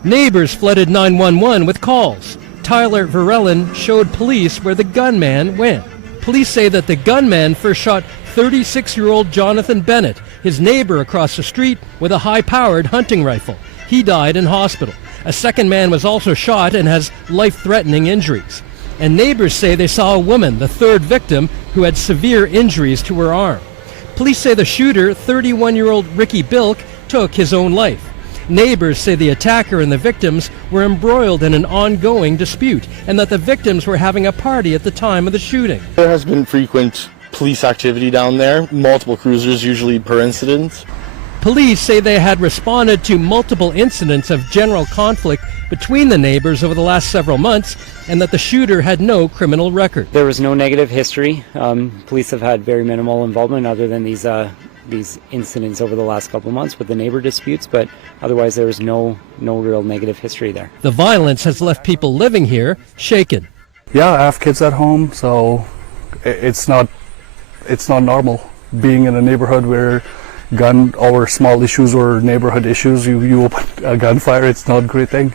Neighbors flooded 911 with calls. Tyler Verellen showed police where the gunman went. Police say that the gunman first shot 36-year-old Jonathan Bennett, his neighbor across the street, with a high-powered hunting rifle. He died in hospital. A second man was also shot and has life-threatening injuries. And neighbors say they saw a woman, the third victim, who had severe injuries to her arm. Police say the shooter, 31-year-old Ricky Bilk, took his own life. Neighbors say the attacker and the victims were embroiled in an ongoing dispute, and that the victims were having a party at the time of the shooting. There has been frequent police activity down there, multiple cruisers usually per incident. Police say they had responded to multiple incidents of general conflict between the neighbors over the last several months, and that the shooter had no criminal record. There was no negative history. Police have had very minimal involvement other than these incidents over the last couple of months with the neighbor disputes, but otherwise there was no real negative history there. The violence has left people living here shaken. Yeah, I have kids at home, so it's not normal being in a neighborhood where gun or small issues or neighborhood issues, you open a gunfire. It's not a great thing.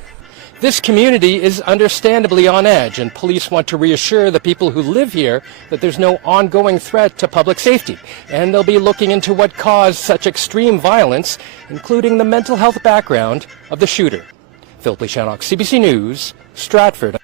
This community is understandably on edge, and police want to reassure the people who live here that there's no ongoing threat to public safety. And they'll be looking into what caused such extreme violence, including the mental health background of the shooter. Philip Leishanock, CBC News, Stratford.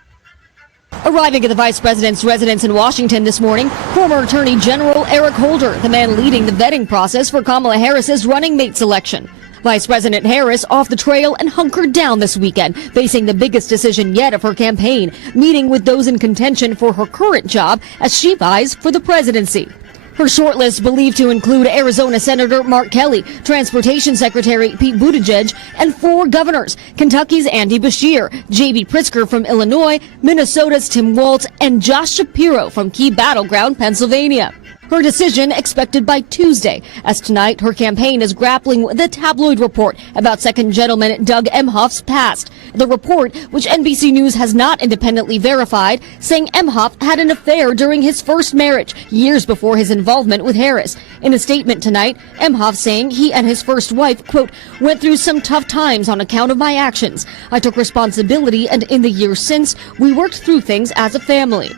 Arriving at the Vice President's residence in Washington this morning, former Attorney General Eric Holder, the man leading the vetting process for Kamala Harris's running mate selection. Vice President Harris off the trail and hunkered down this weekend, facing the biggest decision yet of her campaign, meeting with those in contention for her current job as she vies for the presidency. Her shortlist believed to include Arizona Senator Mark Kelly, Transportation Secretary Pete Buttigieg, and 4 governors, Kentucky's Andy Beshear, J.B. Pritzker from Illinois, Minnesota's Tim Walz, and Josh Shapiro from key battleground Pennsylvania. Her decision expected by Tuesday, as tonight her campaign is grappling with a tabloid report about Second Gentleman Doug Emhoff's past. The report, which NBC News has not independently verified, saying Emhoff had an affair during his first marriage, years before his involvement with Harris. In a statement tonight, Emhoff saying he and his first wife, quote, went through some tough times on account of my actions. I took responsibility, and in the years since, we worked through things as a family.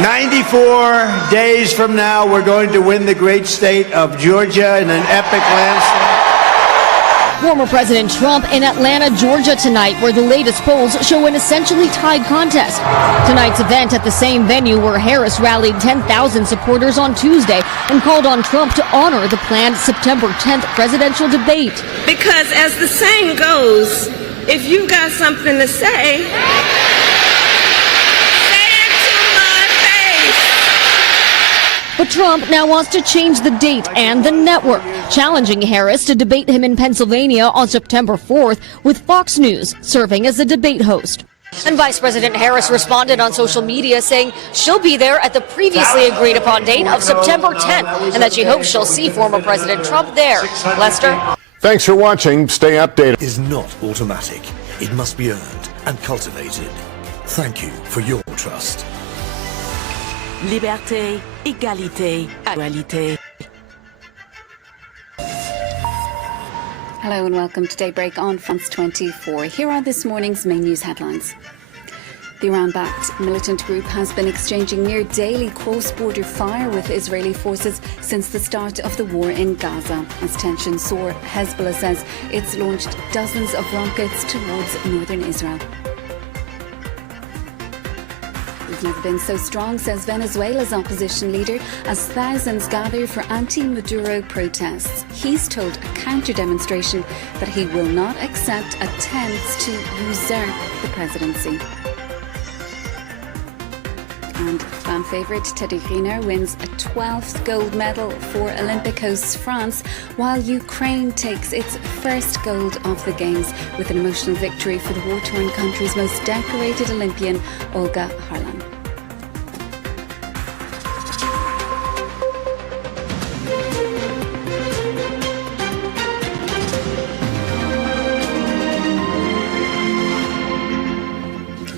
94 days from now, we're going to win the great state of Georgia in an epic landslide. Former President Trump in Atlanta, Georgia tonight, where the latest polls show an essentially tied contest. Tonight's event at the same venue where Harris rallied 10,000 supporters on Tuesday and called on Trump to honor the planned September 10th presidential debate. Because as the saying goes, if you've got something to say, but Trump now wants to change the date and the network, challenging Harris to debate him in Pennsylvania on September 4th, with Fox News serving as the debate host. And Vice President Harris responded on social media saying she'll be there at the previously agreed upon date of September 10th, and that she hopes she'll see former President Trump there. Lester? Thanks for watching. Stay updated. Is not automatic. It must be earned and cultivated. Thank you for your trust. Liberté, égalité, égalité. Hello and welcome to Daybreak on France 24. Here are this morning's main news headlines. The Iran-backed militant group has been exchanging near daily cross-border fire with Israeli forces since the start of the war in Gaza. As tensions soar, Hezbollah says it's launched dozens of rockets towards northern Israel. We've never been so strong, says Venezuela's opposition leader, as thousands gather for anti-Maduro protests. He's told a counter-demonstration that he will not accept attempts to usurp the presidency. And fan favourite Teddy Riner wins a 12th gold medal for Olympic hosts France, while Ukraine takes its first gold of the Games with an emotional victory for the war-torn country's most decorated Olympian, Olga Harlan.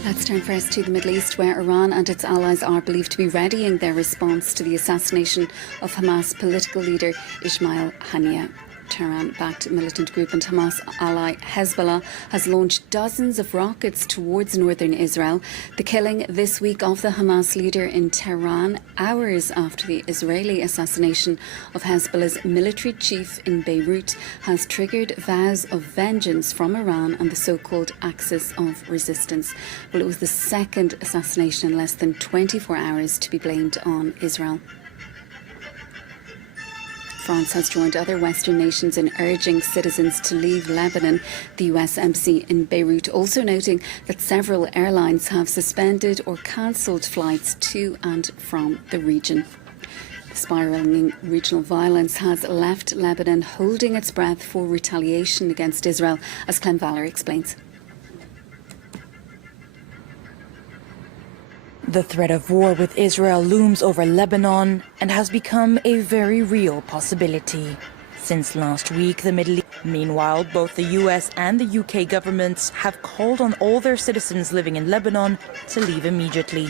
Let's turn first to the Middle East, where Iran and its allies are believed to be readying their response to the assassination of Hamas political leader Ismail Haniyeh. Tehran-backed militant group and Hamas ally Hezbollah has launched dozens of rockets towards northern Israel. The killing this week of the Hamas leader in Tehran, hours after the Israeli assassination of Hezbollah's military chief in Beirut, has triggered vows of vengeance from Iran and the so-called Axis of Resistance. Well, it was the second assassination in less than 24 hours to be blamed on Israel. France has joined other Western nations in urging citizens to leave Lebanon, the US embassy in Beirut also noting that several airlines have suspended or cancelled flights to and from the region. The spiralling regional violence has left Lebanon holding its breath for retaliation against Israel, as Clem Valor explains. The threat of war with Israel looms over Lebanon and has become a very real possibility. Since last week, the Middle East. Meanwhile, both the US and the UK governments have called on all their citizens living in Lebanon to leave immediately.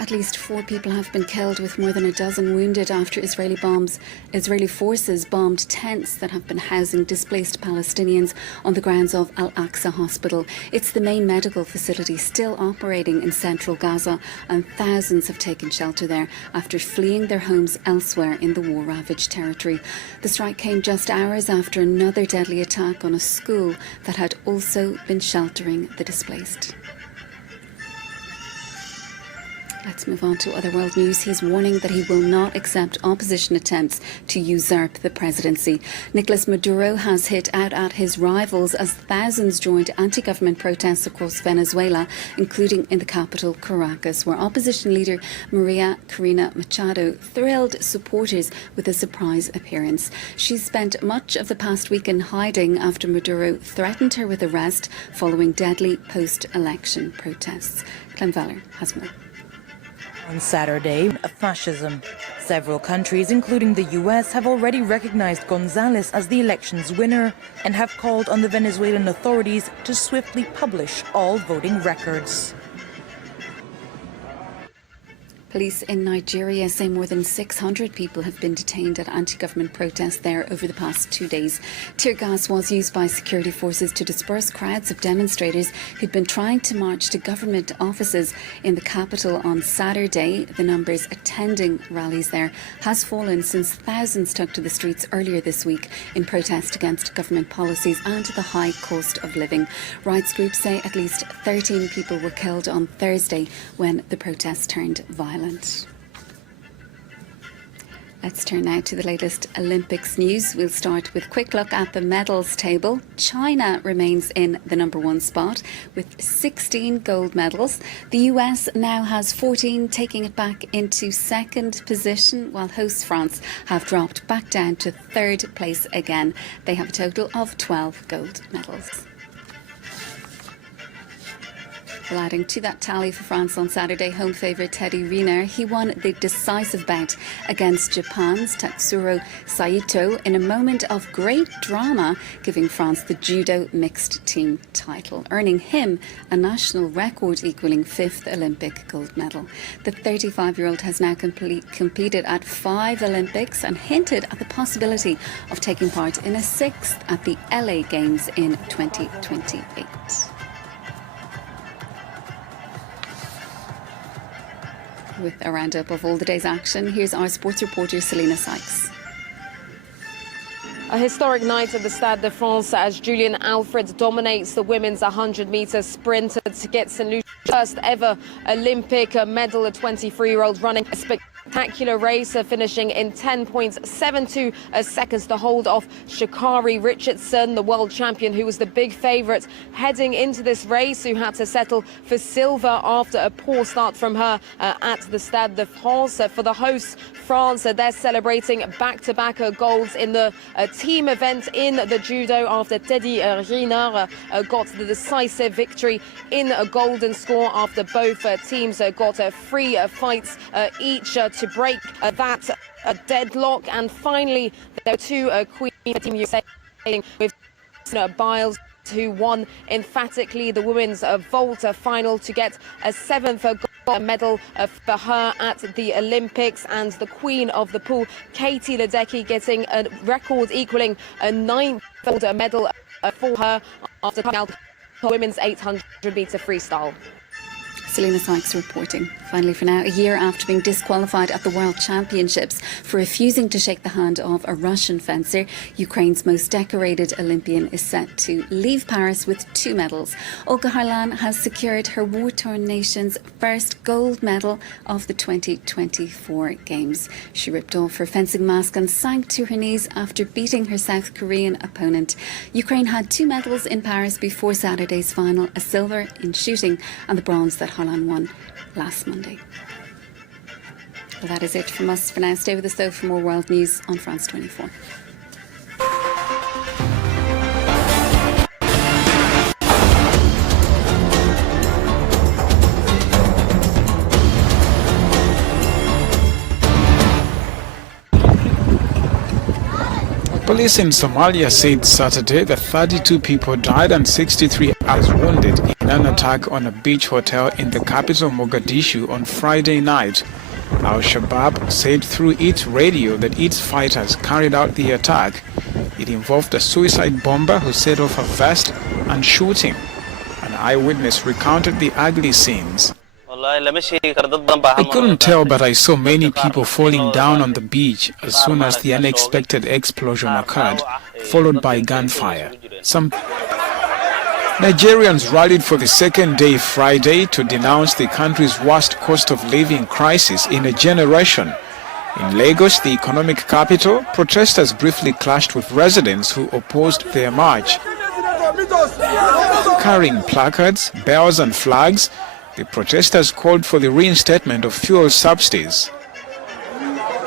A At least 4 people have been killed with more than a dozen wounded after Israeli forces bombed tents that have been housing displaced Palestinians on the grounds of Al-Aqsa Hospital. It's the main medical facility still operating in central Gaza, and thousands have taken shelter there after fleeing their homes elsewhere in the war-ravaged territory. The strike came just hours after another deadly attack on a school that had also been sheltering the displaced. Let's move on to other world news. He's warning that he will not accept opposition attempts to usurp the presidency. Nicolas Maduro has hit out at his rivals as thousands joined anti-government protests across Venezuela, including in the capital, Caracas, where opposition leader Maria Corina Machado thrilled supporters with a surprise appearance. She spent much of the past week in hiding after Maduro threatened her with arrest following deadly post-election protests. Clem Veller has more. On Saturday, fascism. Several countries, including the US, have already recognized González as the election's winner and have called on the Venezuelan authorities to swiftly publish all voting records. Police in Nigeria say more than 600 people have been detained at anti-government protests there over the past 2 days. Tear gas was used by security forces to disperse crowds of demonstrators who'd been trying to march to government offices in the capital on Saturday. The numbers attending rallies there has fallen since thousands took to the streets earlier this week in protest against government policies and the high cost of living. Rights groups say at least 13 people were killed on Thursday when the protests turned violent. Let's turn now to the latest Olympics news. We'll start with a quick look at the medals table. China remains in the #1 spot with 16 gold medals. The US now has 14, taking it back into second position, while host France have dropped back down to third place again. They have a total of 12 gold medals. Well, adding to that tally for France on Saturday, home favourite Teddy Riner, he won the decisive bout against Japan's Tatsuro Saito in a moment of great drama, giving France the judo mixed team title, earning him a national record equalling 5th Olympic gold medal. The 35-year-old has now competed at 5 Olympics and hinted at the possibility of taking part in a 6th at the LA Games in 2028. With a roundup of all the day's action, here's our sports reporter Selena Sykes. A historic night at the Stade de France as Julian Alfred dominates the women's 100-metre sprint to get St. Lucia's first ever Olympic medal. A 23-year-old running a spectacular race, finishing in 10.72 seconds to hold off Sha'Carri Richardson, the world champion, who was the big favourite heading into this race, who had to settle for silver after a poor start from her at the Stade de France. For the hosts, France, they're celebrating back-to-back golds in the team event in the judo after Teddy Riner got the decisive victory in a golden score after both teams got 3 fights each to break that deadlock. And finally, there are 2 Queen Team USA with Biles, who won emphatically the women's vault final to get a 7th gold medal for her at the Olympics, and the queen of the pool, Katie Ledecky, getting a record equaling a 9th gold medal for her after coming out her women's 800-metre freestyle. Selena Sykes reporting. Finally, for now, a year after being disqualified at the World Championships for refusing to shake the hand of a Russian fencer, Ukraine's most decorated Olympian is set to leave Paris with 2 medals. Olga Harlan has secured her war-torn nation's first gold medal of the 2024 Games. She ripped off her fencing mask and sank to her knees after beating her South Korean opponent. Ukraine had 2 medals in Paris before Saturday's final, a silver in shooting and the bronze that Harlan won last Monday. Well, that is it from us for now. Stay with us though for more world news on France 24. Police in Somalia said Saturday that 32 people died and 63 others wounded in an attack on a beach hotel in the capital Mogadishu on Friday night. Al-Shabaab said through its radio that its fighters carried out the attack. It involved a suicide bomber who set off a vest and shooting. An eyewitness recounted the ugly scenes. I couldn't tell, but I saw many people falling down on the beach as soon as the unexpected explosion occurred, followed by gunfire. Some Nigerians rallied for the second day Friday to denounce the country's worst cost of living crisis in a generation. In Lagos, the economic capital, protesters briefly clashed with residents who opposed their march. Carrying placards, bells and flags, the protesters called for the reinstatement of fuel subsidies.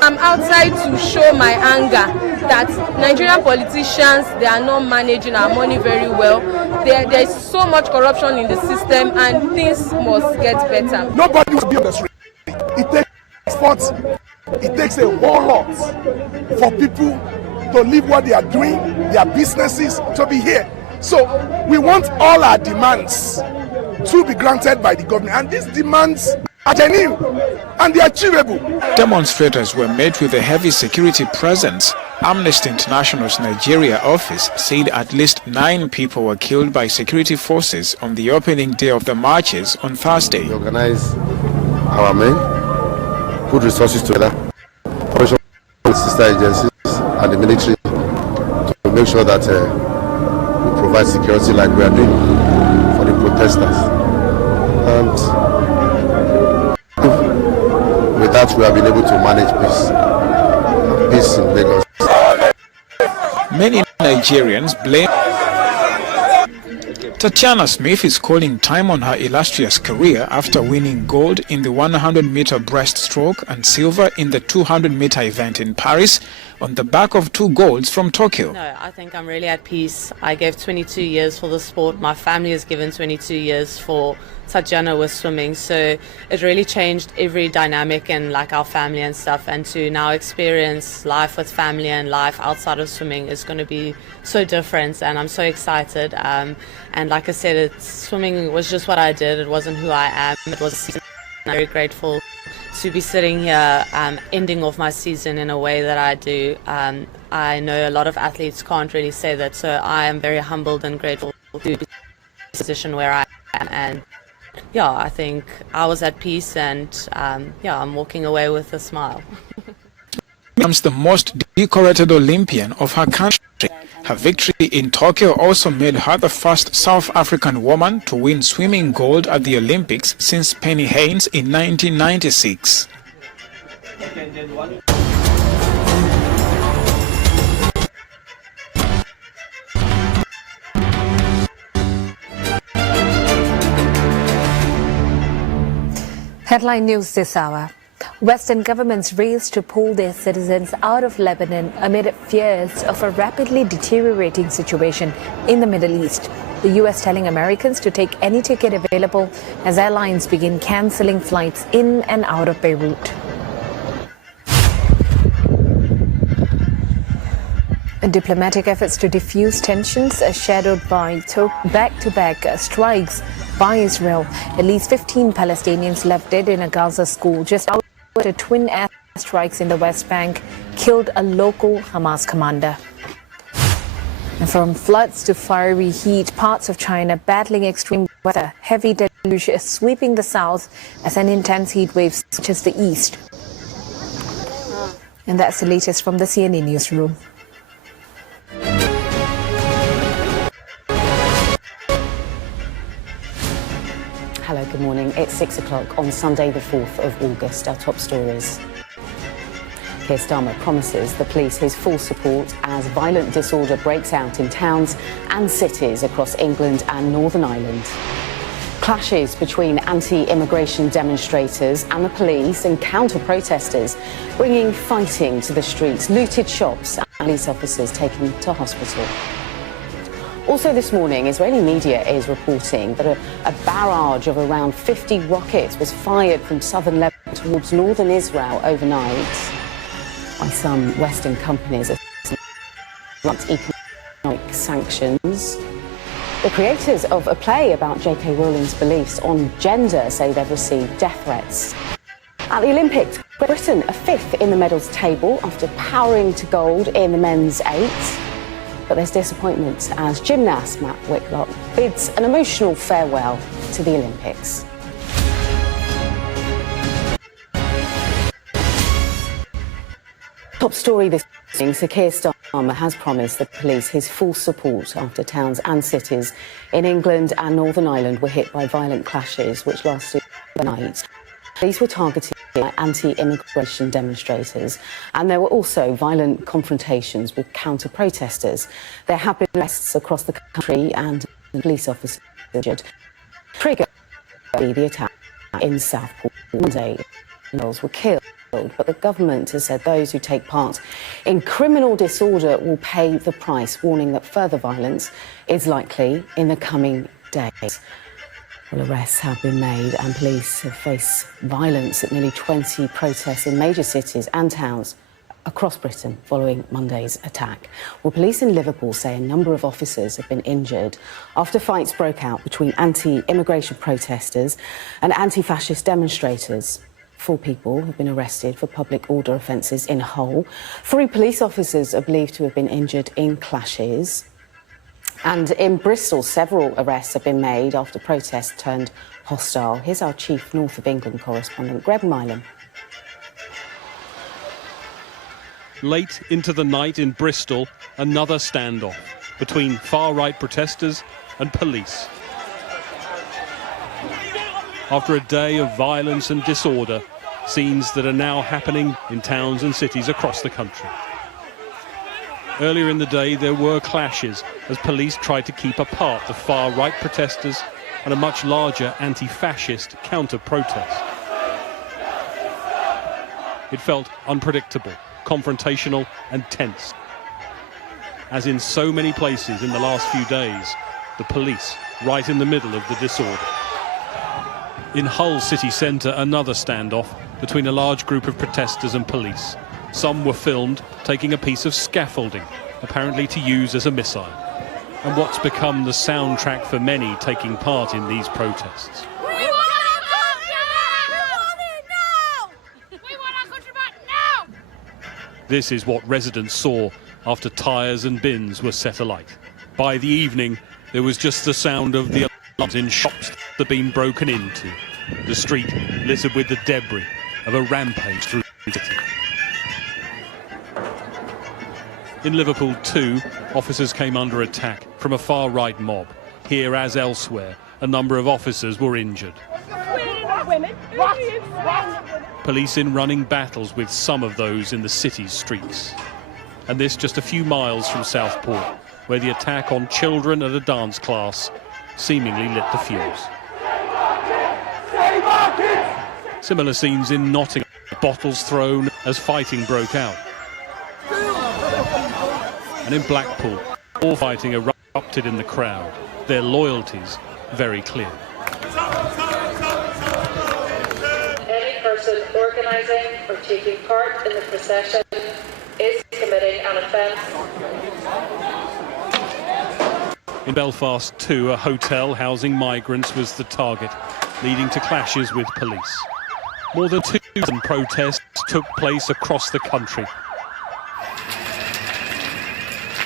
I'm outside to show my anger that Nigerian politicians, they are not managing our money very well. There's so much corruption in the system and things must get better. Nobody will be on the street. It takes efforts. It takes a whole lot for people to leave what they are doing, their businesses, to be here. So we want all our demands to be granted by the government, and these demands are genuine and they are achievable. Demonstrators were met with a heavy security presence. Amnesty International's Nigeria office said at least 9 people were killed by security forces on the opening day of the marches on Thursday. We organize our men, put resources together, operation sister agencies and the military to make sure that we provide security like we are doing for the protesters. And with that, we have been able to manage peace in Lagos. Many Nigerians blame. Tatiana Smith is calling time on her illustrious career after winning gold in the 100-meter breaststroke and silver in the 200-meter event in Paris on the back of 2 golds from Tokyo. No, I think I'm really at peace. I gave 22 years for the sport. My family has given 22 years for Tatiana with swimming, so it really changed every dynamic in like our family and stuff, and to now experience life with family and life outside of swimming is going to be so different, and I'm so excited. And like I said, swimming was just what I did. It wasn't who I am. It was a season. I'm very grateful to be sitting here ending off my season in a way that I do. I know a lot of athletes can't really say that, so I am very humbled and grateful to be in the position where I am. And yeah, I think I was at peace, and yeah, I'm walking away with a smile. Becomes the most decorated Olympian of her country. Her victory in Tokyo also made her the first South African woman to win swimming gold at the Olympics since Penny Haynes in 1996. Headline news this hour. Western governments race to pull their citizens out of Lebanon amid fears of a rapidly deteriorating situation in the Middle East. The U.S. telling Americans to take any ticket available as airlines begin cancelling flights in and out of Beirut. Diplomatic efforts to defuse tensions are shadowed by back-to-back strikes by Israel. At least 15 Palestinians left dead in a Gaza school just after twin air strikes in the West Bank killed a local Hamas commander. And from floods to fiery heat, parts of China battling extreme weather. Heavy deluge is sweeping the south as an intense heat wave touches the east. And that's the latest from the CNN newsroom. Hello, good morning. It's 6 o'clock on Sunday, the 4th of August. Our top stories. Keir Starmer promises the police his full support as violent disorder breaks out in towns and cities across England and Northern Ireland. Clashes between anti-immigration demonstrators and the police and counter-protesters, bringing fighting to the streets, looted shops and police officers taken to hospital. Also this morning, Israeli media is reporting that a barrage of around 50 rockets was fired from southern Lebanon towards northern Israel overnight by some Western companies. economic sanctions. The creators of a play about J.K. Rowling's beliefs on gender say they've received death threats. At the Olympics, Britain are fifth in the medals table after powering to gold in the men's 8. But there's disappointment as gymnast Matt Whitlock bids an emotional farewell to the Olympics. Top story this morning, Sir Keir Starmer has promised the police his full support after towns and cities in England and Northern Ireland were hit by violent clashes which lasted overnight. These were targeted by anti-immigration demonstrators, and there were also violent confrontations with counter-protesters. There have been arrests across the country and police officers injured. Triggered by the attack in Southport Monday. Girls were killed, but the government has said those who take part in criminal disorder will pay the price, warning that further violence is likely in the coming days. Well, arrests have been made and police have faced violence at nearly 20 protests in major cities and towns across Britain following Monday's attack. Well, police in Liverpool say a number of officers have been injured after fights broke out between anti-immigration protesters and anti-fascist demonstrators. 4 people have been arrested for public order offences in Hull. 3 police officers are believed to have been injured in clashes. And in Bristol, several arrests have been made after protests turned hostile. Here's our chief North of England correspondent, Greg Milam. Late into the night in Bristol, another standoff between far-right protesters and police. After a day of violence and disorder, scenes that are now happening in towns and cities across the country. Earlier in the day, there were clashes as police tried to keep apart the far-right protesters and a much larger anti-fascist counter-protest. It felt unpredictable, confrontational and tense. As in so many places in the last few days, the police right in the middle of the disorder. In Hull city centre, another standoff between a large group of protesters and police. Some were filmed taking a piece of scaffolding, apparently to use as a missile, and what's become the soundtrack for many taking part in these protests. We want our country now! We want our country back now! This is what residents saw after tyres and bins were set alight. By the evening, there was just the sound of the alarms in shops that had been broken into. The street littered with the debris of a rampage through the city. In Liverpool too, officers came under attack from a far-right mob. Here, as elsewhere, a number of officers were injured. Police in running battles with some of those in the city's streets. And this just a few miles from Southport, where the attack on children at a dance class seemingly lit the fuse. Similar scenes in Nottingham, bottles thrown as fighting broke out. And in Blackpool, all fighting erupted in the crowd, their loyalties very clear. Any person organising or taking part in the procession is committing an offence. In Belfast too, a hotel housing migrants was the target, leading to clashes with police. More than 2,000 protests took place across the country.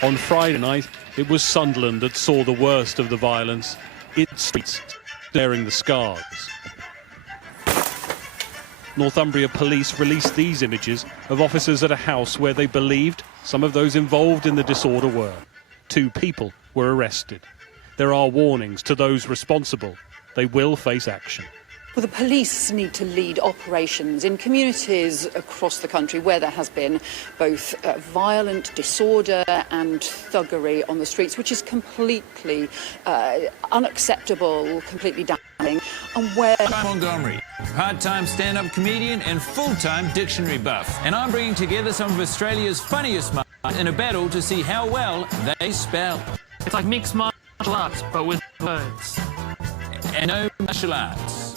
On Friday night, it was Sunderland that saw the worst of the violence, its streets staring the scars. Northumbria police released these images of officers at a house where they believed some of those involved in the disorder were. 2 people were arrested. There are warnings to those responsible. They will face action. Well, the police need to lead operations in communities across the country where there has been both violent disorder and thuggery on the streets, which is completely unacceptable, completely damning, and where... I'm Montgomery, part-time stand-up comedian and full-time dictionary buff, and I'm bringing together some of Australia's funniest minds in a battle to see how well they spell. It's like mixed martial arts, but with words. And no martial arts.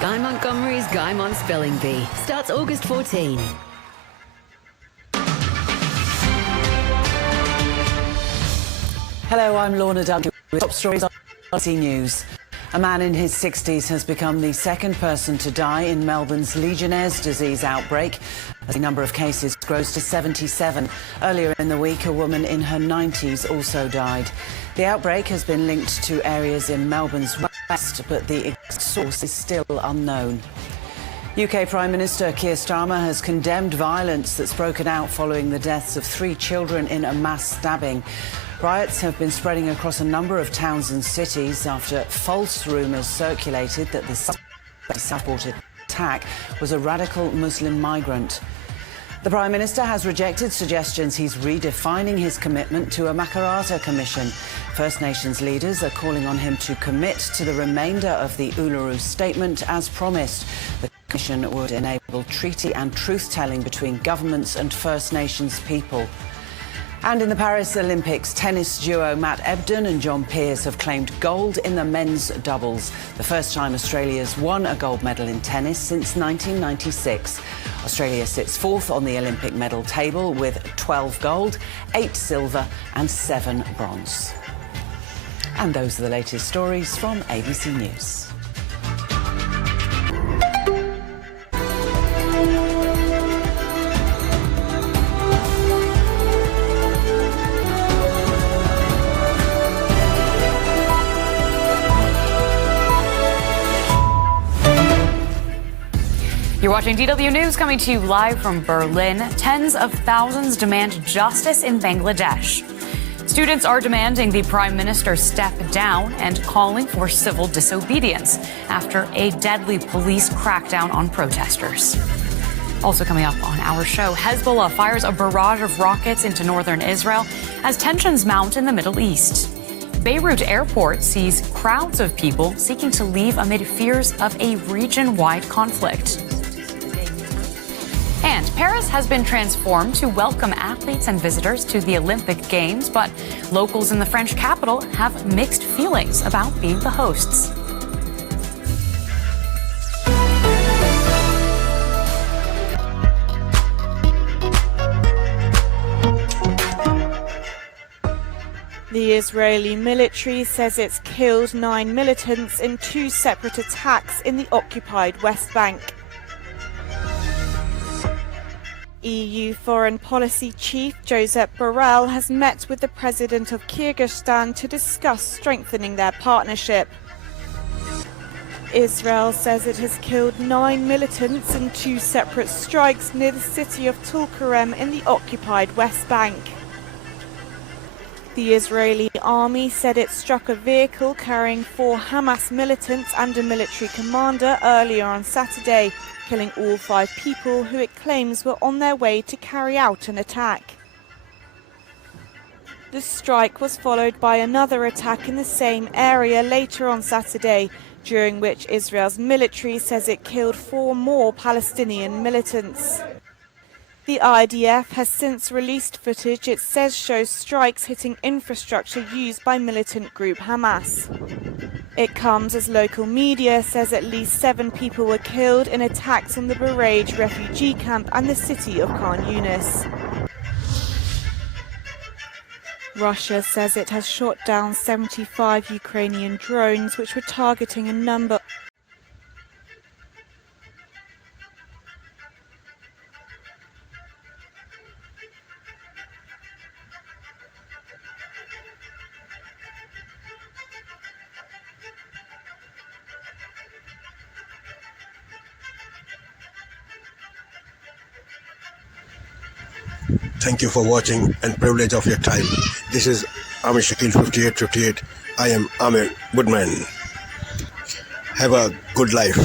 Guy Montgomery's Guy Mon Spelling Bee starts August 14. Hello, I'm Lorna Dudley with top stories on BBC News. A man in his 60s has become the second person to die in Melbourne's Legionnaire's disease outbreak, as the number of cases grows to 77. Earlier in the week, a woman in her 90s also died. The outbreak has been linked to areas in Melbourne's west, but the exact source is still unknown. UK Prime Minister Keir Starmer has condemned violence that's broken out following the deaths of 3 children in a mass stabbing. Riots have been spreading across a number of towns and cities after false rumours circulated that the supported attack was a radical Muslim migrant. The Prime Minister has rejected suggestions he's redefining his commitment to a Makarrata Commission. First Nations leaders are calling on him to commit to the remainder of the Uluru Statement as promised. The commission would enable treaty and truth-telling between governments and First Nations people. And in the Paris Olympics, tennis duo Matt Ebden and John Peers have claimed gold in the men's doubles, the first time Australia's won a gold medal in tennis since 1996. Australia sits 4th on the Olympic medal table with 12 gold, 8 silver and 7 bronze. And those are the latest stories from ABC News. You're watching DW News, coming to you live from Berlin. Tens of thousands demand justice in Bangladesh. Students are demanding the Prime Minister step down and calling for civil disobedience after a deadly police crackdown on protesters. Also coming up on our show, Hezbollah fires a barrage of rockets into northern Israel as tensions mount in the Middle East. Beirut airport sees crowds of people seeking to leave amid fears of a region-wide conflict. And Paris has been transformed to welcome athletes and visitors to the Olympic Games, but locals in the French capital have mixed feelings about being the hosts. The Israeli military says it's killed 9 militants in 2 separate attacks in the occupied West Bank. EU Foreign Policy Chief Josep Borrell has met with the President of Kyrgyzstan to discuss strengthening their partnership. Israel says it has killed 9 militants in 2 separate strikes near the city of Tulkarem in the occupied West Bank. The Israeli army said it struck a vehicle carrying 4 Hamas militants and a military commander earlier on Saturday, killing all 5 people who it claims were on their way to carry out an attack. The strike was followed by another attack in the same area later on Saturday, during which Israel's military says it killed 4 more Palestinian militants. The IDF has since released footage it says shows strikes hitting infrastructure used by militant group Hamas. It comes as local media says at least 7 people were killed in attacks on the Burej refugee camp and the city of Khan Yunis. Russia says it has shot down 75 Ukrainian drones which were targeting a number Thank you for watching and privilege of your time. This is Amir Shakil 5858. I am Amir Woodman. Have a good life.